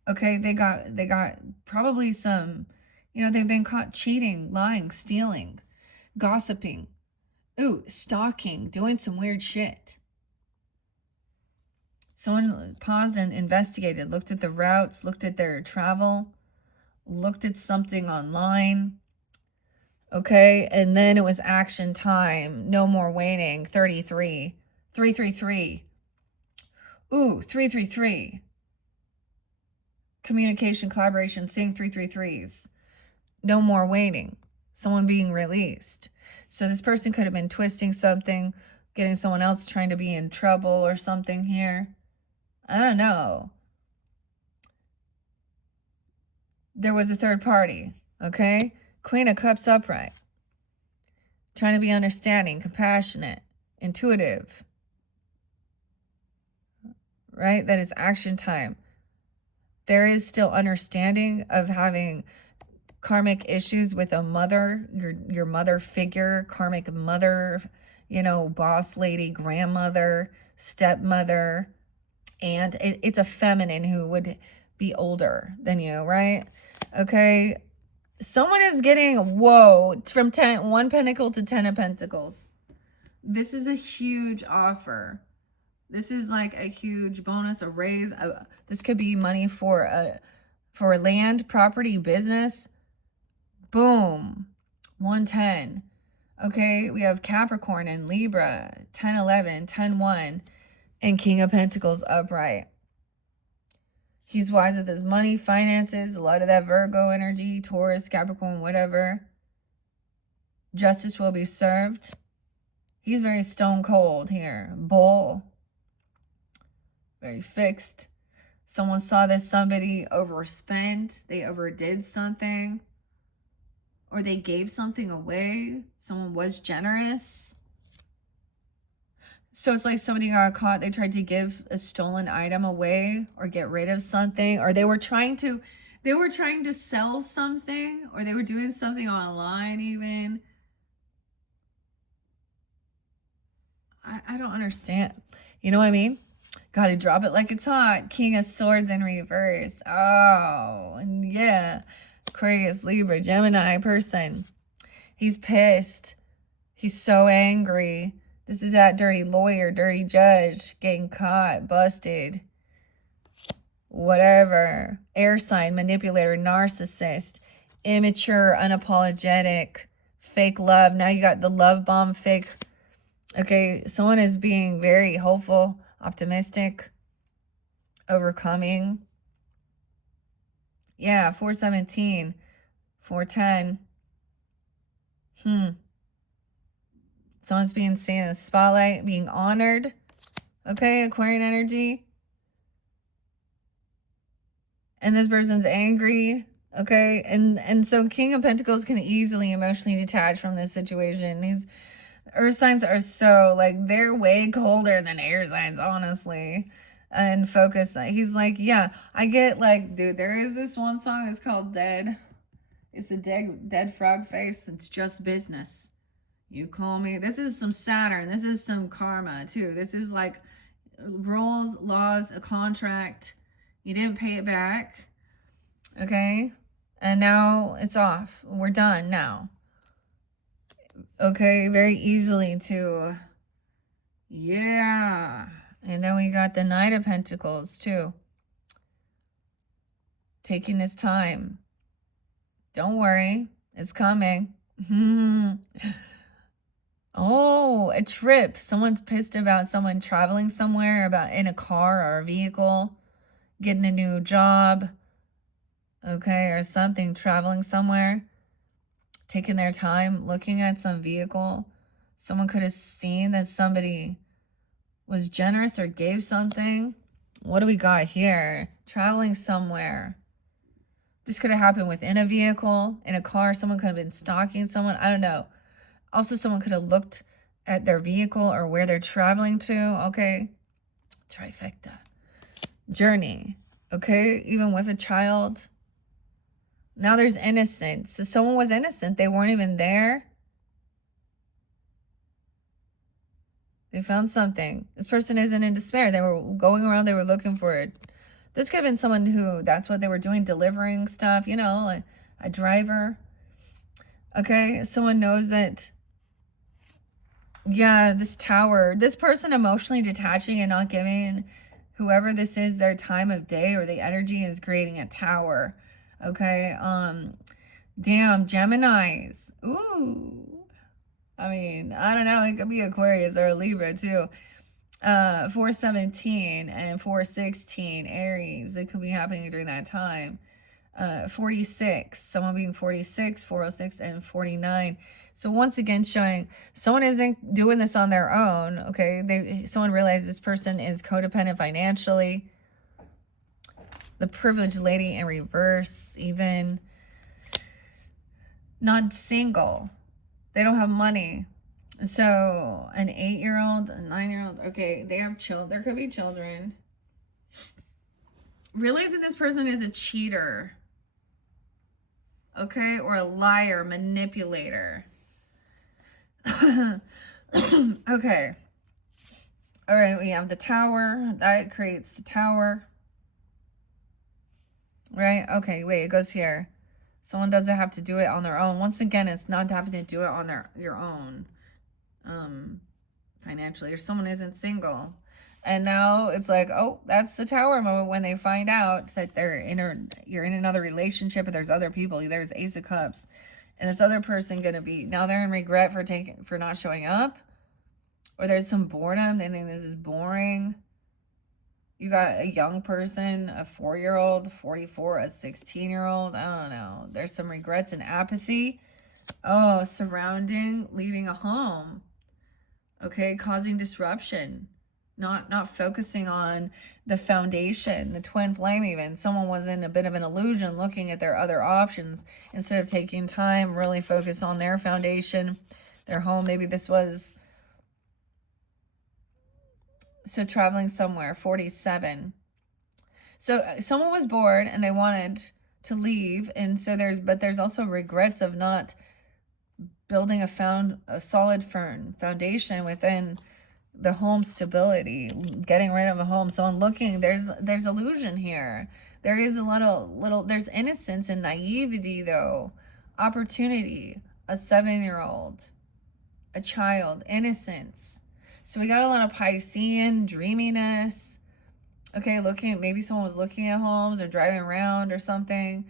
Okay, they got probably some, they've been caught cheating, lying, stealing, gossiping, stalking, doing some weird shit. Someone paused and investigated, looked at the routes, looked at their travel, looked at something online. Okay, and then it was action time. No more waiting. 33. 333. 333. Communication, collaboration, seeing 333s. No more waiting. Someone being released. So this person could have been twisting something, getting someone else trying to be in trouble or something here. I don't know. There was a third party, okay? Queen of Cups upright. Trying to be understanding, compassionate, intuitive, right? That is action time. There is still understanding of having karmic issues with a mother, your mother figure, karmic mother, you know, boss lady, grandmother, stepmother, and it's a feminine who would be older than you, right? Okay. Someone is getting, whoa, from 1 pentacle to 10 of pentacles. This is a huge offer. This is like a huge bonus, a raise. This could be money for land, property, business. Boom. 110. Okay, we have Capricorn and Libra, 10-11, 10-1, and King of Pentacles upright. He's wise with his money, finances, a lot of that Virgo energy, Taurus, Capricorn, whatever. Justice will be served. He's very stone cold here. Bull. Very fixed. Someone saw that somebody overspent. They overdid something. Or they gave something away. Someone was generous. So it's like somebody got caught. They tried to give a stolen item away or get rid of something. Or they were trying to sell something. Or they were doing something online even. I don't understand. You know what I mean? Gotta drop it like it's hot. King of Swords in reverse. Oh, and yeah. Aquarius, Libra, Gemini person. He's pissed. He's so angry. This is that dirty lawyer, dirty judge, getting caught, busted. Whatever. Air sign, manipulator, narcissist, immature, unapologetic, fake love. Now you got the love bomb, fake. Okay, someone is being very hopeful, optimistic, overcoming. Yeah, 417, 410. Someone's being seen in the spotlight, being honored. Okay, Aquarian energy. And this person's angry. Okay, and so King of Pentacles can easily emotionally detach from this situation. These earth signs are so, like, they're way colder than air signs, honestly. And focus. He's like, yeah, I get, like, dude, there is this one song, it's called Dead. It's the dead frog face. It's just business. You call me. This is some Saturn. This is some karma, too. This is like rules, laws, a contract. You didn't pay it back. Okay? And now it's off. We're done now. Okay? Very easily to... Yeah. And then we got the Knight of Pentacles, too. Taking his time. Don't worry. It's coming. Oh, a trip. Someone's pissed about someone traveling somewhere, about in a car or a vehicle, getting a new job, okay, or something, traveling somewhere, taking their time, looking at some vehicle. Someone could have seen that somebody was generous or gave something. What do we got here? Traveling somewhere. This could have happened within a vehicle, in a car. Someone could have been stalking someone. I don't know. Also, someone could have looked at their vehicle or where they're traveling to. Okay. Trifecta. Journey. Okay. Even with a child. Now there's innocence. So someone was innocent. They weren't even there. They found something. This person isn't in despair. They were going around. They were looking for it. This could have been someone who, that's what they were doing, delivering stuff, you know, like a driver. Okay. Someone knows that. Yeah, this tower, this person emotionally detaching and not giving whoever this is their time of day or the energy is creating a tower. Okay. Damn, Geminis. Ooh. I mean, I don't know. It could be Aquarius or a Libra too. 417 and 416 Aries. It could be happening during that time. 46, someone being 46, 406, and 49. So once again, showing someone isn't doing this on their own. Okay, someone realized this person is codependent financially. The privileged lady in reverse, even not single. They don't have money. So an 8-year-old, a 9-year-old, okay, they have children. There could be children. Realizing this person is a cheater, okay, or a liar, manipulator. Okay. All right, we have the Tower. That creates the Tower. Right? Okay, wait, it goes here. Someone doesn't have to do it on their own. Once again, it's not having to do it on your own. Financially, or someone isn't single. And now it's like, oh, that's the Tower moment when they find out that you're in another relationship and there's other people. There's Ace of Cups. And this other person gonna be, now they're in regret for not showing up. Or there's some boredom. They think this is boring. You got a young person, a 4-year-old, 44, a 16-year-old. I don't know. There's some regrets and apathy. Oh, surrounding, leaving a home. Okay, causing disruption. Not focusing on the foundation, the twin flame even. Someone was in a bit of an illusion looking at their other options instead of taking time, really focus on their foundation, their home. Maybe this was... So traveling somewhere, 47. So someone was bored and they wanted to leave. And so there's also regrets of not building a solid foundation within the home stability, getting rid of a home. Someone looking, there's illusion here. There is a little, there's innocence and naivety though. Opportunity, a 7-year-old, a child, innocence. So we got a lot of Piscean, dreaminess. Okay, maybe someone was looking at homes or driving around or something,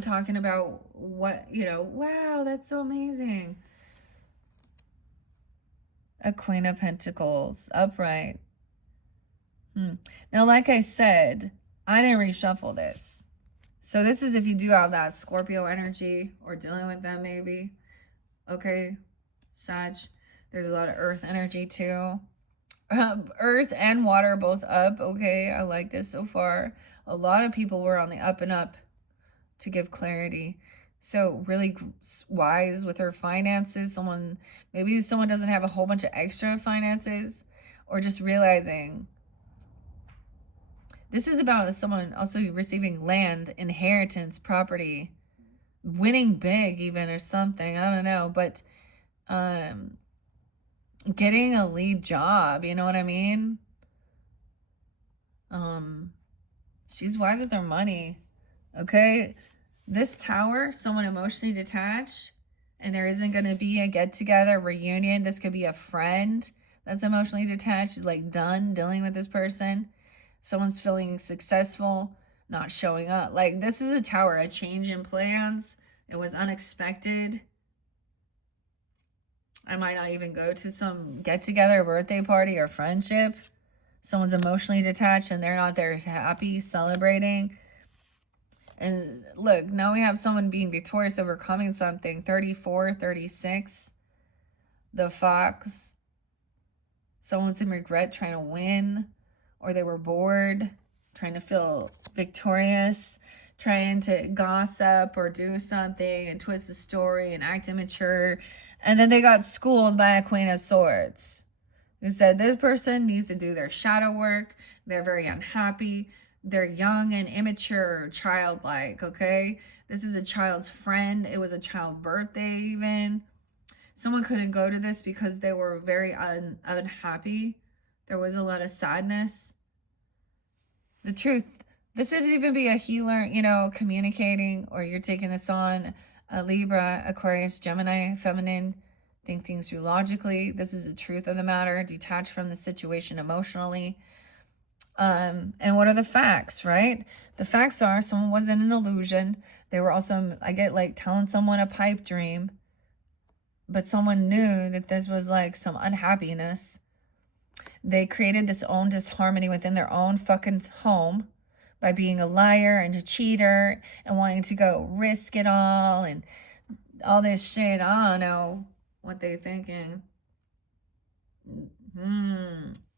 talking about what, wow, that's so amazing. A Queen of Pentacles, upright. Now, like I said, I didn't reshuffle this. So this is if you do have that Scorpio energy or dealing with them maybe. Okay, Sag. There's a lot of earth energy too. Earth and water both up. Okay, I like this so far. A lot of people were on the up and up to give clarity. So really wise with her finances. Maybe someone doesn't have a whole bunch of extra finances, or just realizing. This is about someone also receiving land, inheritance, property, winning big even or something. I don't know, but getting a lead job, you know what I mean? She's wise with her money. Okay, this Tower, someone emotionally detached, and there isn't going to be a get-together, reunion. This could be a friend that's emotionally detached, like done dealing with this person. Someone's feeling successful, not showing up. Like, this is a Tower, a change in plans. It was unexpected. I might not even go to some get-together, birthday party, or friendship. Someone's emotionally detached and they're not there happy, celebrating. And look, now we have someone being victorious, overcoming something. 34, 36. The Fox. Someone's in regret, trying to win. Or they were bored, trying to feel victorious. Trying to gossip or do something and twist the story and act immature. And then they got schooled by a Queen of Swords, who said this person needs to do their shadow work. They're very unhappy. They're young and immature, childlike, okay? This is a child's friend. It was a child birthday even. Someone couldn't go to this because they were very unhappy. There was a lot of sadness. The truth, this would even be a healer, communicating, or you're taking this on. A Libra, Aquarius, Gemini, feminine, think things through logically. This is the truth of the matter, detached from the situation emotionally. And what are the facts, right? The facts are someone was in an illusion. They were also, I get like telling someone a pipe dream, but someone knew that this was like some unhappiness. They created this own disharmony within their own fucking home by being a liar and a cheater and wanting to go risk it all and all this shit. I don't know what they're thinking.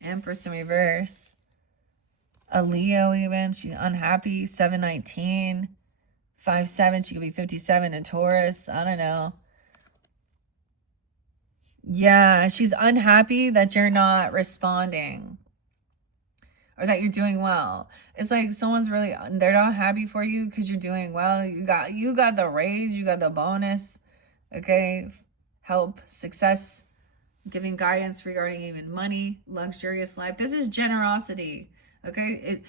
Empress in reverse. A Leo even. She's unhappy. 719. 57. She could be 57 in Taurus. I don't know. Yeah, she's unhappy that you're not responding or that you're doing well. It's like someone's really, they're not happy for you because you're doing well. You got the raise, you got the bonus, okay? Help, success, giving guidance regarding even money, luxurious life. This is generosity, okay?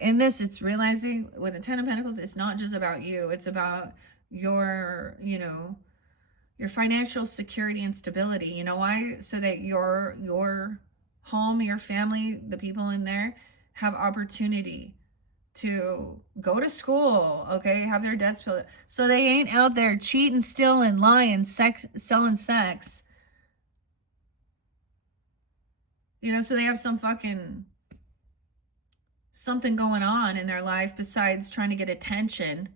In this, it's realizing with the Ten of Pentacles, it's not just about you. It's about your, your financial security and stability. You know why? So that your home, your family, the people in there have opportunity to go to school, okay, have their debts paid, so they ain't out there cheating, stealing, lying, selling sex. So they have something going on in their life besides trying to get attention.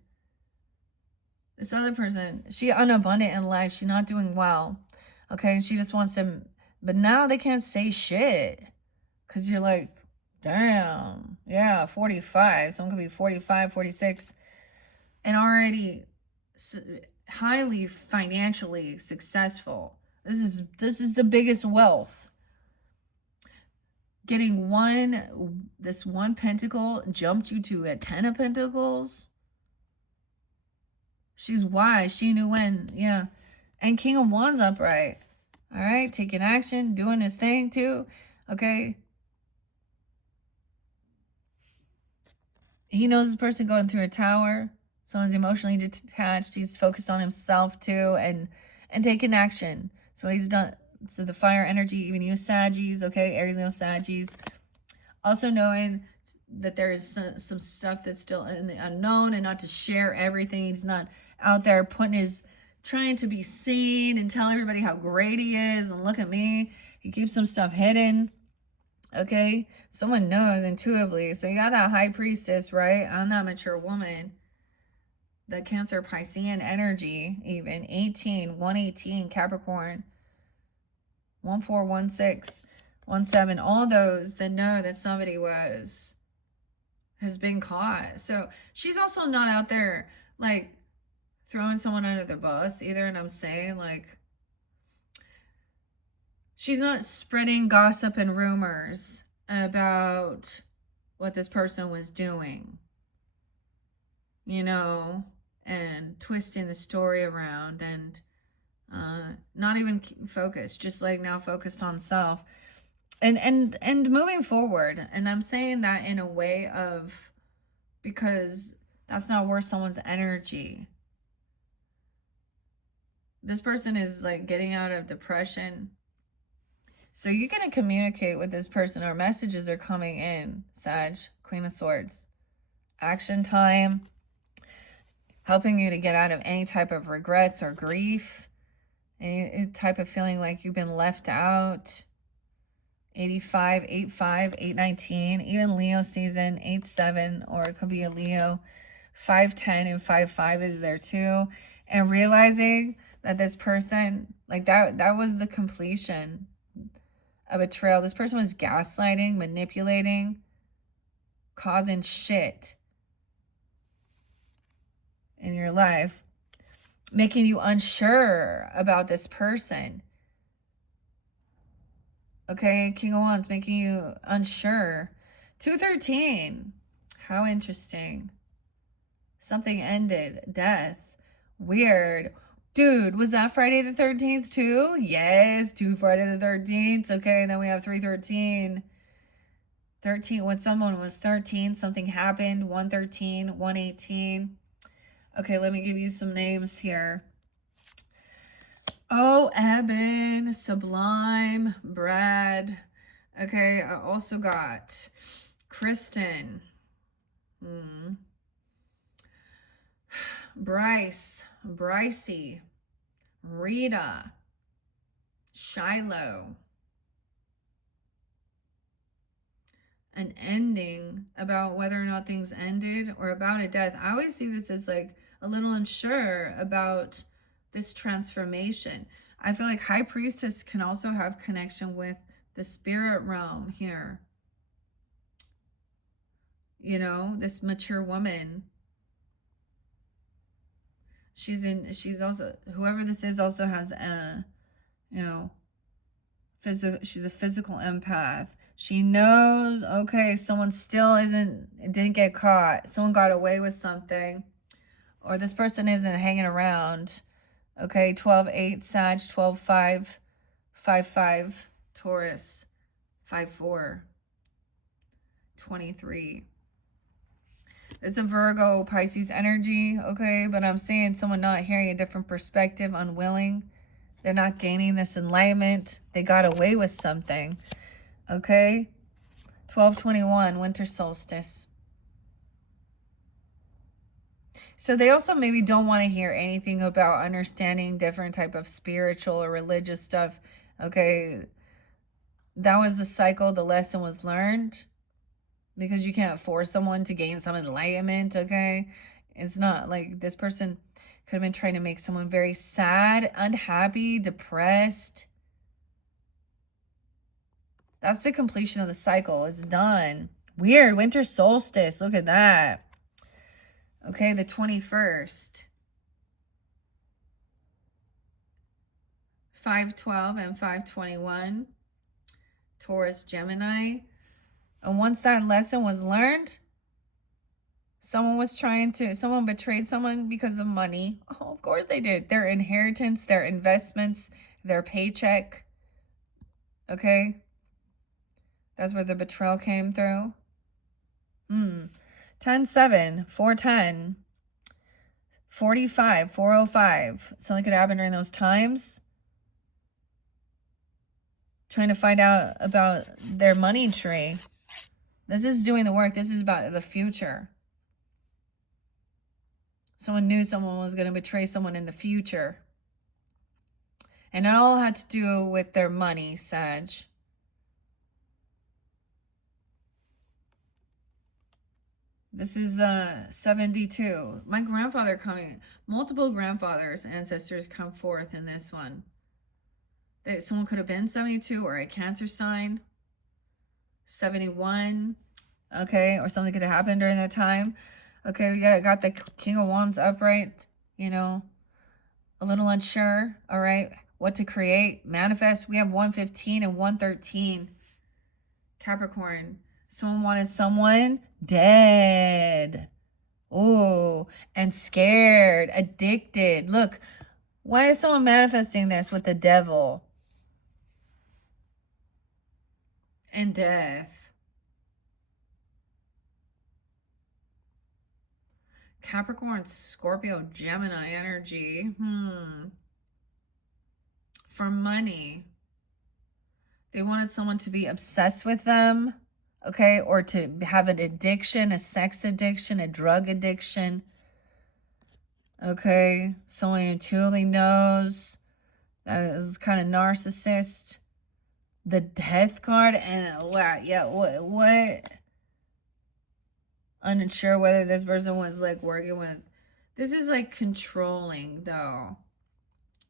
This other person, she unabundant in life. She's not doing well. Okay. And she just wants them. But now they can't say shit. Because you're like, damn. Yeah, 45. Someone could be 45, 46. And already highly financially successful. This is the biggest wealth. Getting this one pentacle jumped you to a 10 of pentacles. She's wise. She knew when. Yeah. And King of Wands upright. All right. Taking action. Doing his thing too. Okay. He knows this person going through a tower. Someone's emotionally detached. He's focused on himself too. And taking action. So he's done. So the fire energy, even you Saggies. Okay. Aries, Leo, Saggies. Also knowing that there is some stuff that's still in the unknown and not to share everything. He's not out there trying to be seen and tell everybody how great he is and look at me. He keeps some stuff hidden. Okay. Someone knows intuitively. So you got that high priestess, right? On that mature woman. The Cancer Piscean energy, even 118 Capricorn, 1416, 17, all those that know that somebody has been caught. So she's also not out there like throwing someone under the bus either. And I'm saying like, she's not spreading gossip and rumors about what this person was doing, and twisting the story around and not even focused, just like now focused on self and moving forward. And I'm saying that in a way of, because that's not worth someone's energy. This person is like getting out of depression. So you're going to communicate with this person, or messages are coming in, Sag, Queen of Swords. Action time. Helping you to get out of any type of regrets or grief. Any type of feeling like you've been left out. 85, 85, 819. Even Leo season, 87, or it could be a Leo. 510 and 55 is there too. And realizing that this person, like that was the completion of a betrayal. This person was gaslighting, manipulating, causing shit in your life, making you unsure about this person. Okay, King of Wands, making you unsure. 213. How interesting. Something ended. Death. Weird. Dude, was that Friday the 13th too? Yes, 2 Friday the 13th. Okay, and then we have 313. 13, when someone was 13, something happened. 113, 118. Okay, let me give you some names here. Oh, Eben, Sublime, Brad. Okay, I also got Kristen. Bryce, Brycey, Rita, Shiloh. An ending about whether or not things ended, or about a death. I always see this as like a little unsure about this transformation. I feel like High Priestess can also have connection with the spirit realm here. This mature woman. She's also, whoever this is also has a, She's a physical empath. She knows, okay, someone still didn't get caught. Someone got away with something. Or this person isn't hanging around. Okay, 12-8 Sag, 12-5, 5-5 Taurus, 5-4, 23. It's a Virgo, Pisces energy, okay? But I'm seeing someone not hearing a different perspective, unwilling. They're not gaining this enlightenment. They got away with something, okay? 12-21, winter solstice. So they also maybe don't want to hear anything about understanding different type of spiritual or religious stuff, okay? That was the cycle. The lesson was learned. Because you can't force someone to gain some enlightenment, okay? It's not like this person could have been trying to make someone very sad, unhappy, depressed. That's the completion of the cycle. It's done. Weird. Winter solstice. Look at that. Okay, the 21st. 5-12 and 5-21. Taurus, Gemini. And once that lesson was learned, someone betrayed someone because of money. Oh, of course they did. Their inheritance, their investments, their paycheck. Okay? That's where the betrayal came through. 10-7, 4-10, 45, 405. Something could happen during those times. Trying to find out about their money tree. This is doing the work. This is about the future. Someone knew someone was going to betray someone in the future. And it all had to do with their money, Sag. This is 72. My grandfather coming. Multiple grandfathers, ancestors come forth in this one. Someone could have been 72 or a Cancer sign. 71, okay, or something could have happened during that time. Okay, we got the King of Wands upright, you know, a little unsure, all right, what to create, manifest. We have 115 and 113. Capricorn, someone wanted someone dead. Oh, and scared, addicted. Look, why is someone manifesting this with the devil? And death. Capricorn, Scorpio, Gemini energy. For money. They wanted someone to be obsessed with them, okay? Or to have an addiction, a sex addiction, a drug addiction. Okay? Someone who truly knows. That is kind of narcissist. The death card and wow, yeah, what? Unsure whether this person was like working with. This is like controlling though.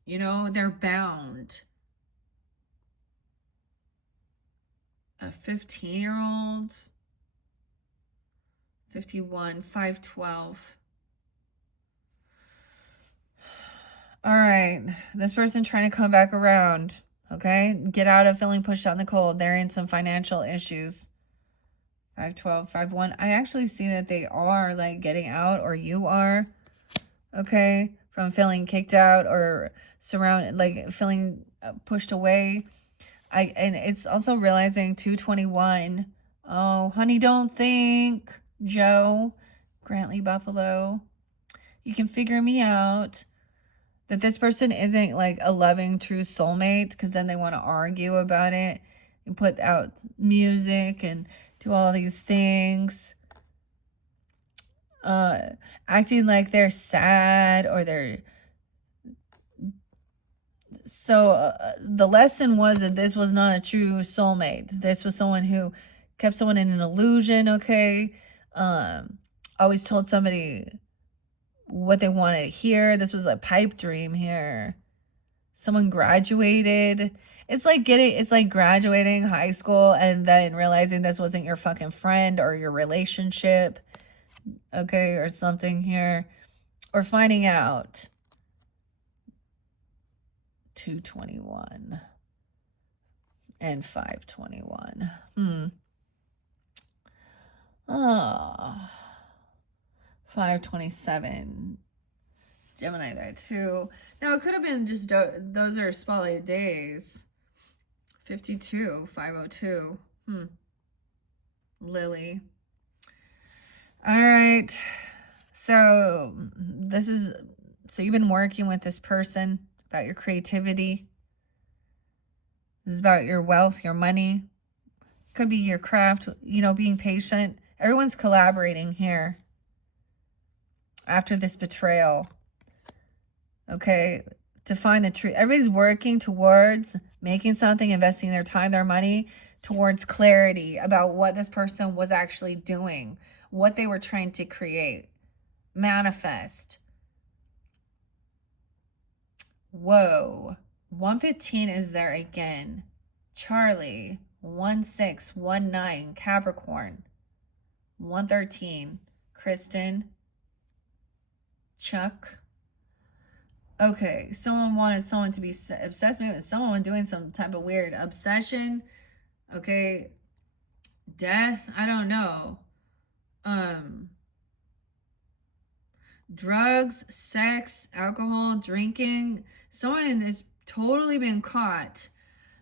You know, they're bound. A 15-year-old. 51, 512. All right, this person trying to come back around. Okay, get out of feeling pushed out in the cold. They're in some financial issues. 512, 51. I actually see that they are like getting out, or you are, okay, from feeling kicked out or surrounded, like feeling pushed away. And it's also realizing 221. Oh, honey, don't think, Joe, Grantley Buffalo. You can figure me out. That this person isn't like a loving, true soulmate, because then they want to argue about it and put out music and do all these things. Acting like they're sad or they're... So the lesson was that this was not a true soulmate. This was someone who kept someone in an illusion, okay? Always told somebody what they wanted to hear. This was a pipe dream here. Someone graduated. It's like graduating high school and then realizing this wasn't your fucking friend or your relationship, okay, or something here, or finding out. 221. and 521. Oh, 527. Gemini there too. Now it could have been just those are spotlight days. 52, 502. Lily. All right. So you've been working with this person about your creativity. This is about your wealth, your money. Could be your craft, being patient. Everyone's collaborating here after this betrayal. Okay, to find the truth. Everybody's working towards making something, investing their time, their money, towards clarity about what this person was actually doing, what they were trying to create, manifest. Whoa, 115 is there again. Charlie, 1619, Capricorn, 113, Kristen, Chuck. Okay, someone wanted someone to be obsessed with someone doing some type of weird obsession. Okay, death, I don't know. Drugs, sex, alcohol, drinking. Someone has totally been caught.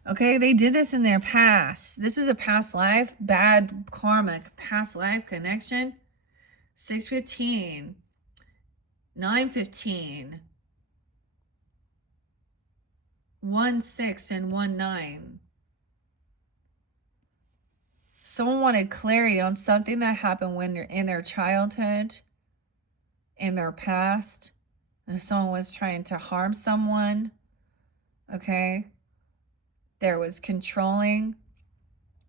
Okay, they did this in their past. This is a past life, bad karmic past life connection. 615, 915. 16 and 19. Someone wanted clarity on something that happened when you're in their childhood, in their past. If someone was trying to harm someone, okay? There was controlling,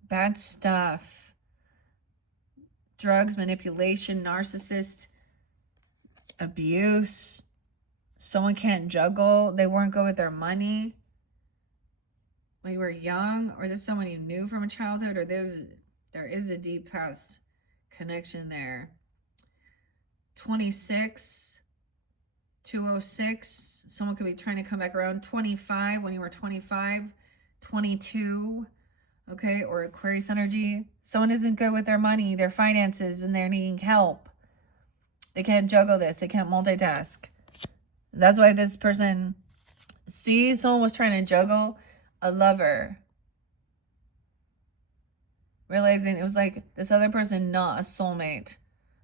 bad stuff, drugs, manipulation, narcissist, abuse. Someone can't juggle. They weren't good with their money when you were young, or this is someone you knew from a childhood, or there is a deep past connection there. 26, 206, someone could be trying to come back around. 25, when you were 25, 22, okay, or Aquarius energy. Someone isn't good with their money, their finances, and they're needing help. They can't juggle this. They can't multitask. That's why this person, someone was trying to juggle a lover, realizing it was like this other person, not a soulmate.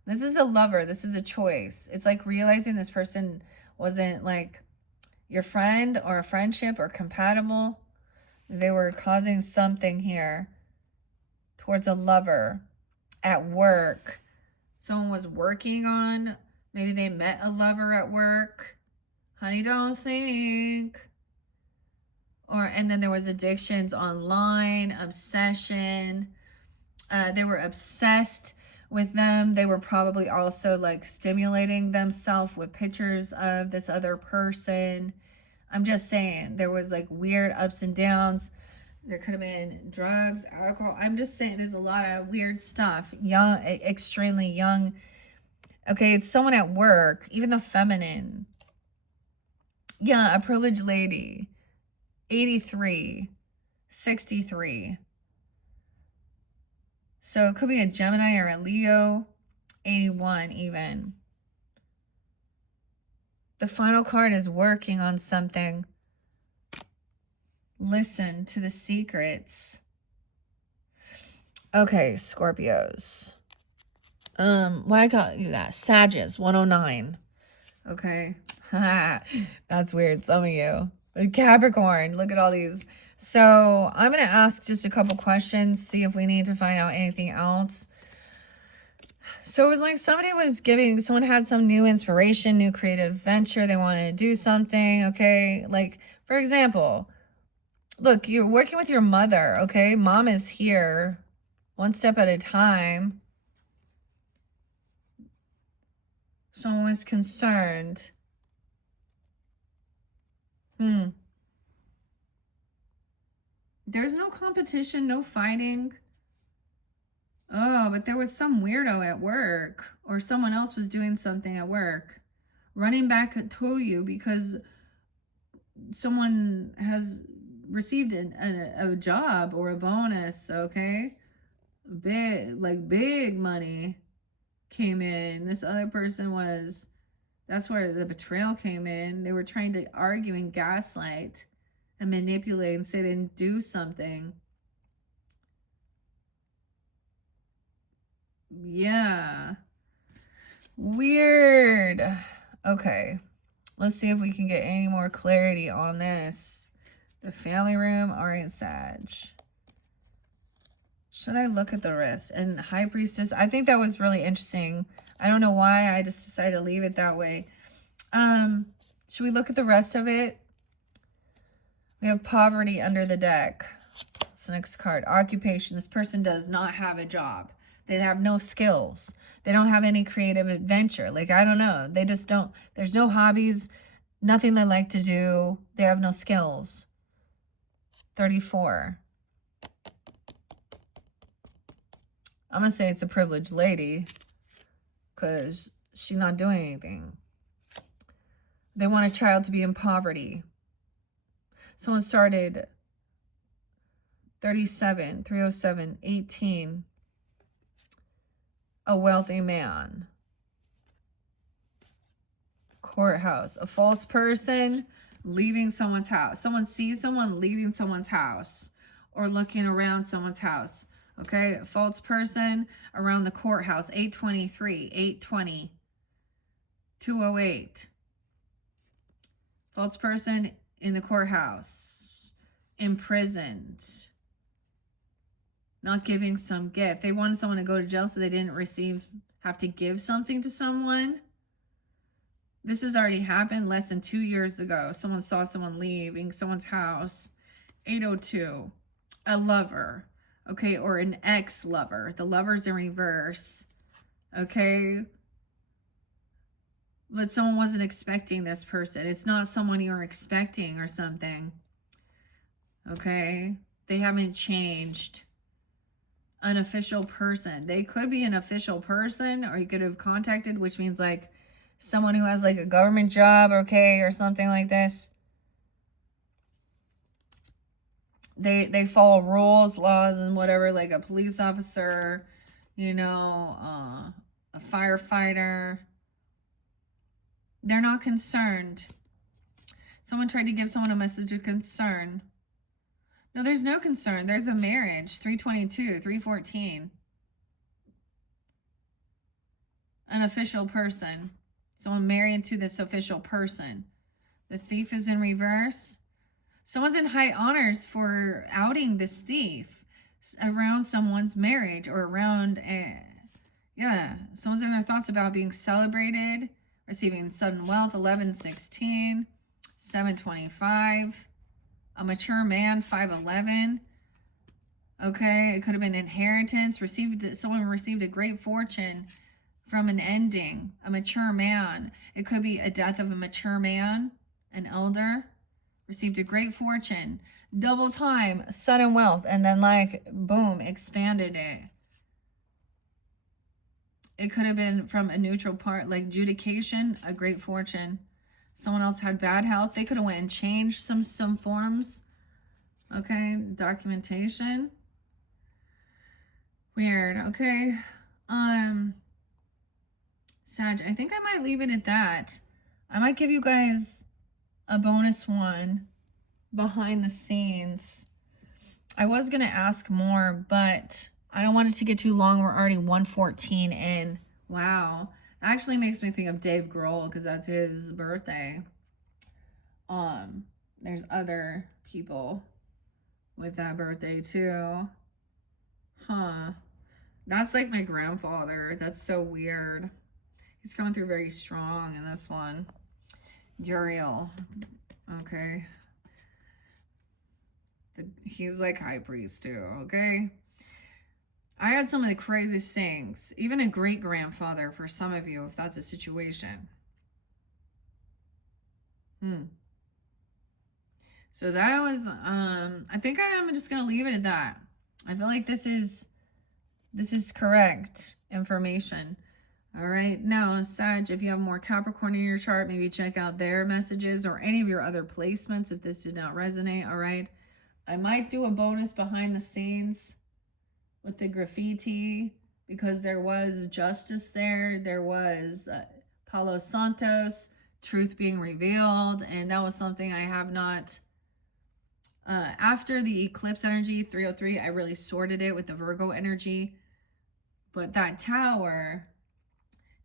This is a lover. This is a choice. It's like realizing this person wasn't like your friend or a friendship or compatible. They were causing something here towards a lover at work. Someone was working on, maybe they met a lover at work. Honey, don't think. And then there was addictions online, obsession. They were obsessed with them. They were probably also like stimulating themselves with pictures of this other person. I'm just saying, there was like weird ups and downs. There could have been drugs, alcohol. I'm just saying there's a lot of weird stuff. Young, extremely young. Okay, it's someone at work, even the feminine. Yeah, a privileged lady. 83, 63. So it could be a Gemini or a Leo. 81 even. The final card is working on something. Listen to the secrets. Okay, Scorpios. Why I got you that? Sagittarius, 109. Okay. That's weird, some of you. Capricorn, look at all these. So I'm going to ask just a couple questions, see if we need to find out anything else. So it was like someone had some new inspiration, new creative venture. They wanted to do something, okay? Like, for example, look, you're working with your mother, okay? Mom is here, one step at a time. Someone was concerned. There's no competition, no fighting. Oh, but there was some weirdo at work, or someone else was doing something at work, running back to you because someone has received a job or a bonus, okay? Big money came in. This other person was, that's where the betrayal came in. They were trying to argue and gaslight and manipulate and say they didn't do something. Yeah. Weird. Okay. Let's see if we can get any more clarity on this. The family room. All right, Sag. Should I look at the rest? And High Priestess. I think that was really interesting. I don't know why. I just decided to leave it that way. Should we look at the rest of it? We have poverty under the deck. That's the next card. Occupation. This person does not have a job. They have no skills. They don't have any creative adventure. Like, I don't know. They just don't. There's no hobbies. Nothing they like to do. They have no skills. 34. I'm going to say it's a privileged lady because she's not doing anything. They want a child to be in poverty. Someone started 37, 307, 18. A wealthy man. Courthouse. A false person leaving someone's house. Someone sees someone leaving someone's house or looking around someone's house. Okay, a false person around the courthouse. 823, 820, 208. False person in the courthouse. Imprisoned. Not giving some gift. They wanted someone to go to jail so they didn't have to give something to someone. This has already happened less than 2 years ago. Someone saw someone leaving someone's house. 802. A lover. Okay, or an ex-lover. The lover's in reverse. Okay. But someone wasn't expecting this person. It's not someone you're expecting or something. Okay. They haven't changed. An official person. They could be an official person, or you could have contacted, which means like someone who has like a government job, okay, or something like this. They follow rules, laws, and whatever, like a police officer, you know, a firefighter. They're not concerned. Someone tried to give someone a message of concern. No, there's no concern. There's a marriage. 322, 314. An official person. Someone married to this official person. The thief is in reverse. Someone's in high honors for outing this thief around someone's marriage or around yeah. Someone's in their thoughts about being celebrated, receiving sudden wealth. 1116, 725. A mature man, 511. Okay, it could have been inheritance. Someone received a great fortune from an ending. A mature man. It could be a death of a mature man, an elder. Received a great fortune. Double time, sudden wealth, and then like, boom, expanded it. It could have been from a neutral part, like judication, a great fortune. Someone else had bad health. They could have went and changed some forms. Okay, documentation. Weird. Okay. Sag, I think I might leave it at that. I might give you guys a bonus one behind the scenes. I was going to ask more, but I don't want it to get too long. We're already 114 in. Wow. Actually makes me think of Dave Grohl because that's his birthday. There's other people with that birthday too. Huh. That's like my grandfather. That's so weird. He's coming through very strong in this one. Uriel. Okay. He's like high priest too, okay? I had some of the craziest things. Even a great-grandfather for some of you, if that's a situation. So that was, I think I'm just going to leave it at that. I feel like this is correct information. All right. Now, Sag, if you have more Capricorn in your chart, maybe check out their messages or any of your other placements if this did not resonate. All right. I might do a bonus behind the scenes with the graffiti because there was justice there. There was Palo Santos, truth being revealed, and that was something I have not. After the eclipse energy 303, I really sorted it with the Virgo energy. But that tower,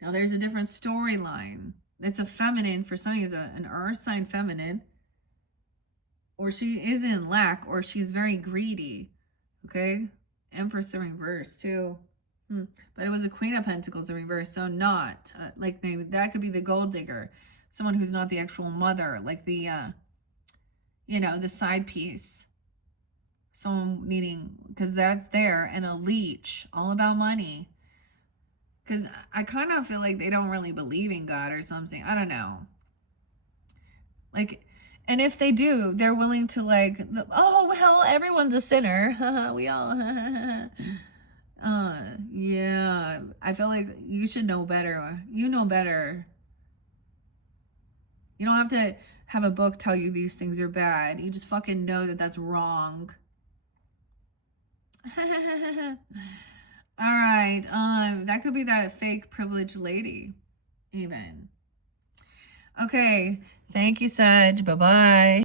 now there's a different storyline. It's a feminine, for some is an earth sign feminine, or she is in lack, or she's very greedy. Okay, Empress in reverse too. But it was a Queen of Pentacles in reverse, so not like maybe that could be the gold digger, someone who's not the actual mother, like the the side piece, someone needing, because that's there, and a leech, all about money. Because I kind of feel like they don't really believe in God or something. I don't know. Like, and if they do, they're willing to like, oh, well, everyone's a sinner. We all, yeah. I feel like you should know better. You know better. You don't have to have a book tell you these things are bad. You just fucking know that that's wrong. All right. That could be that fake privileged lady, even. Okay. Thank you, Sag. Bye-bye.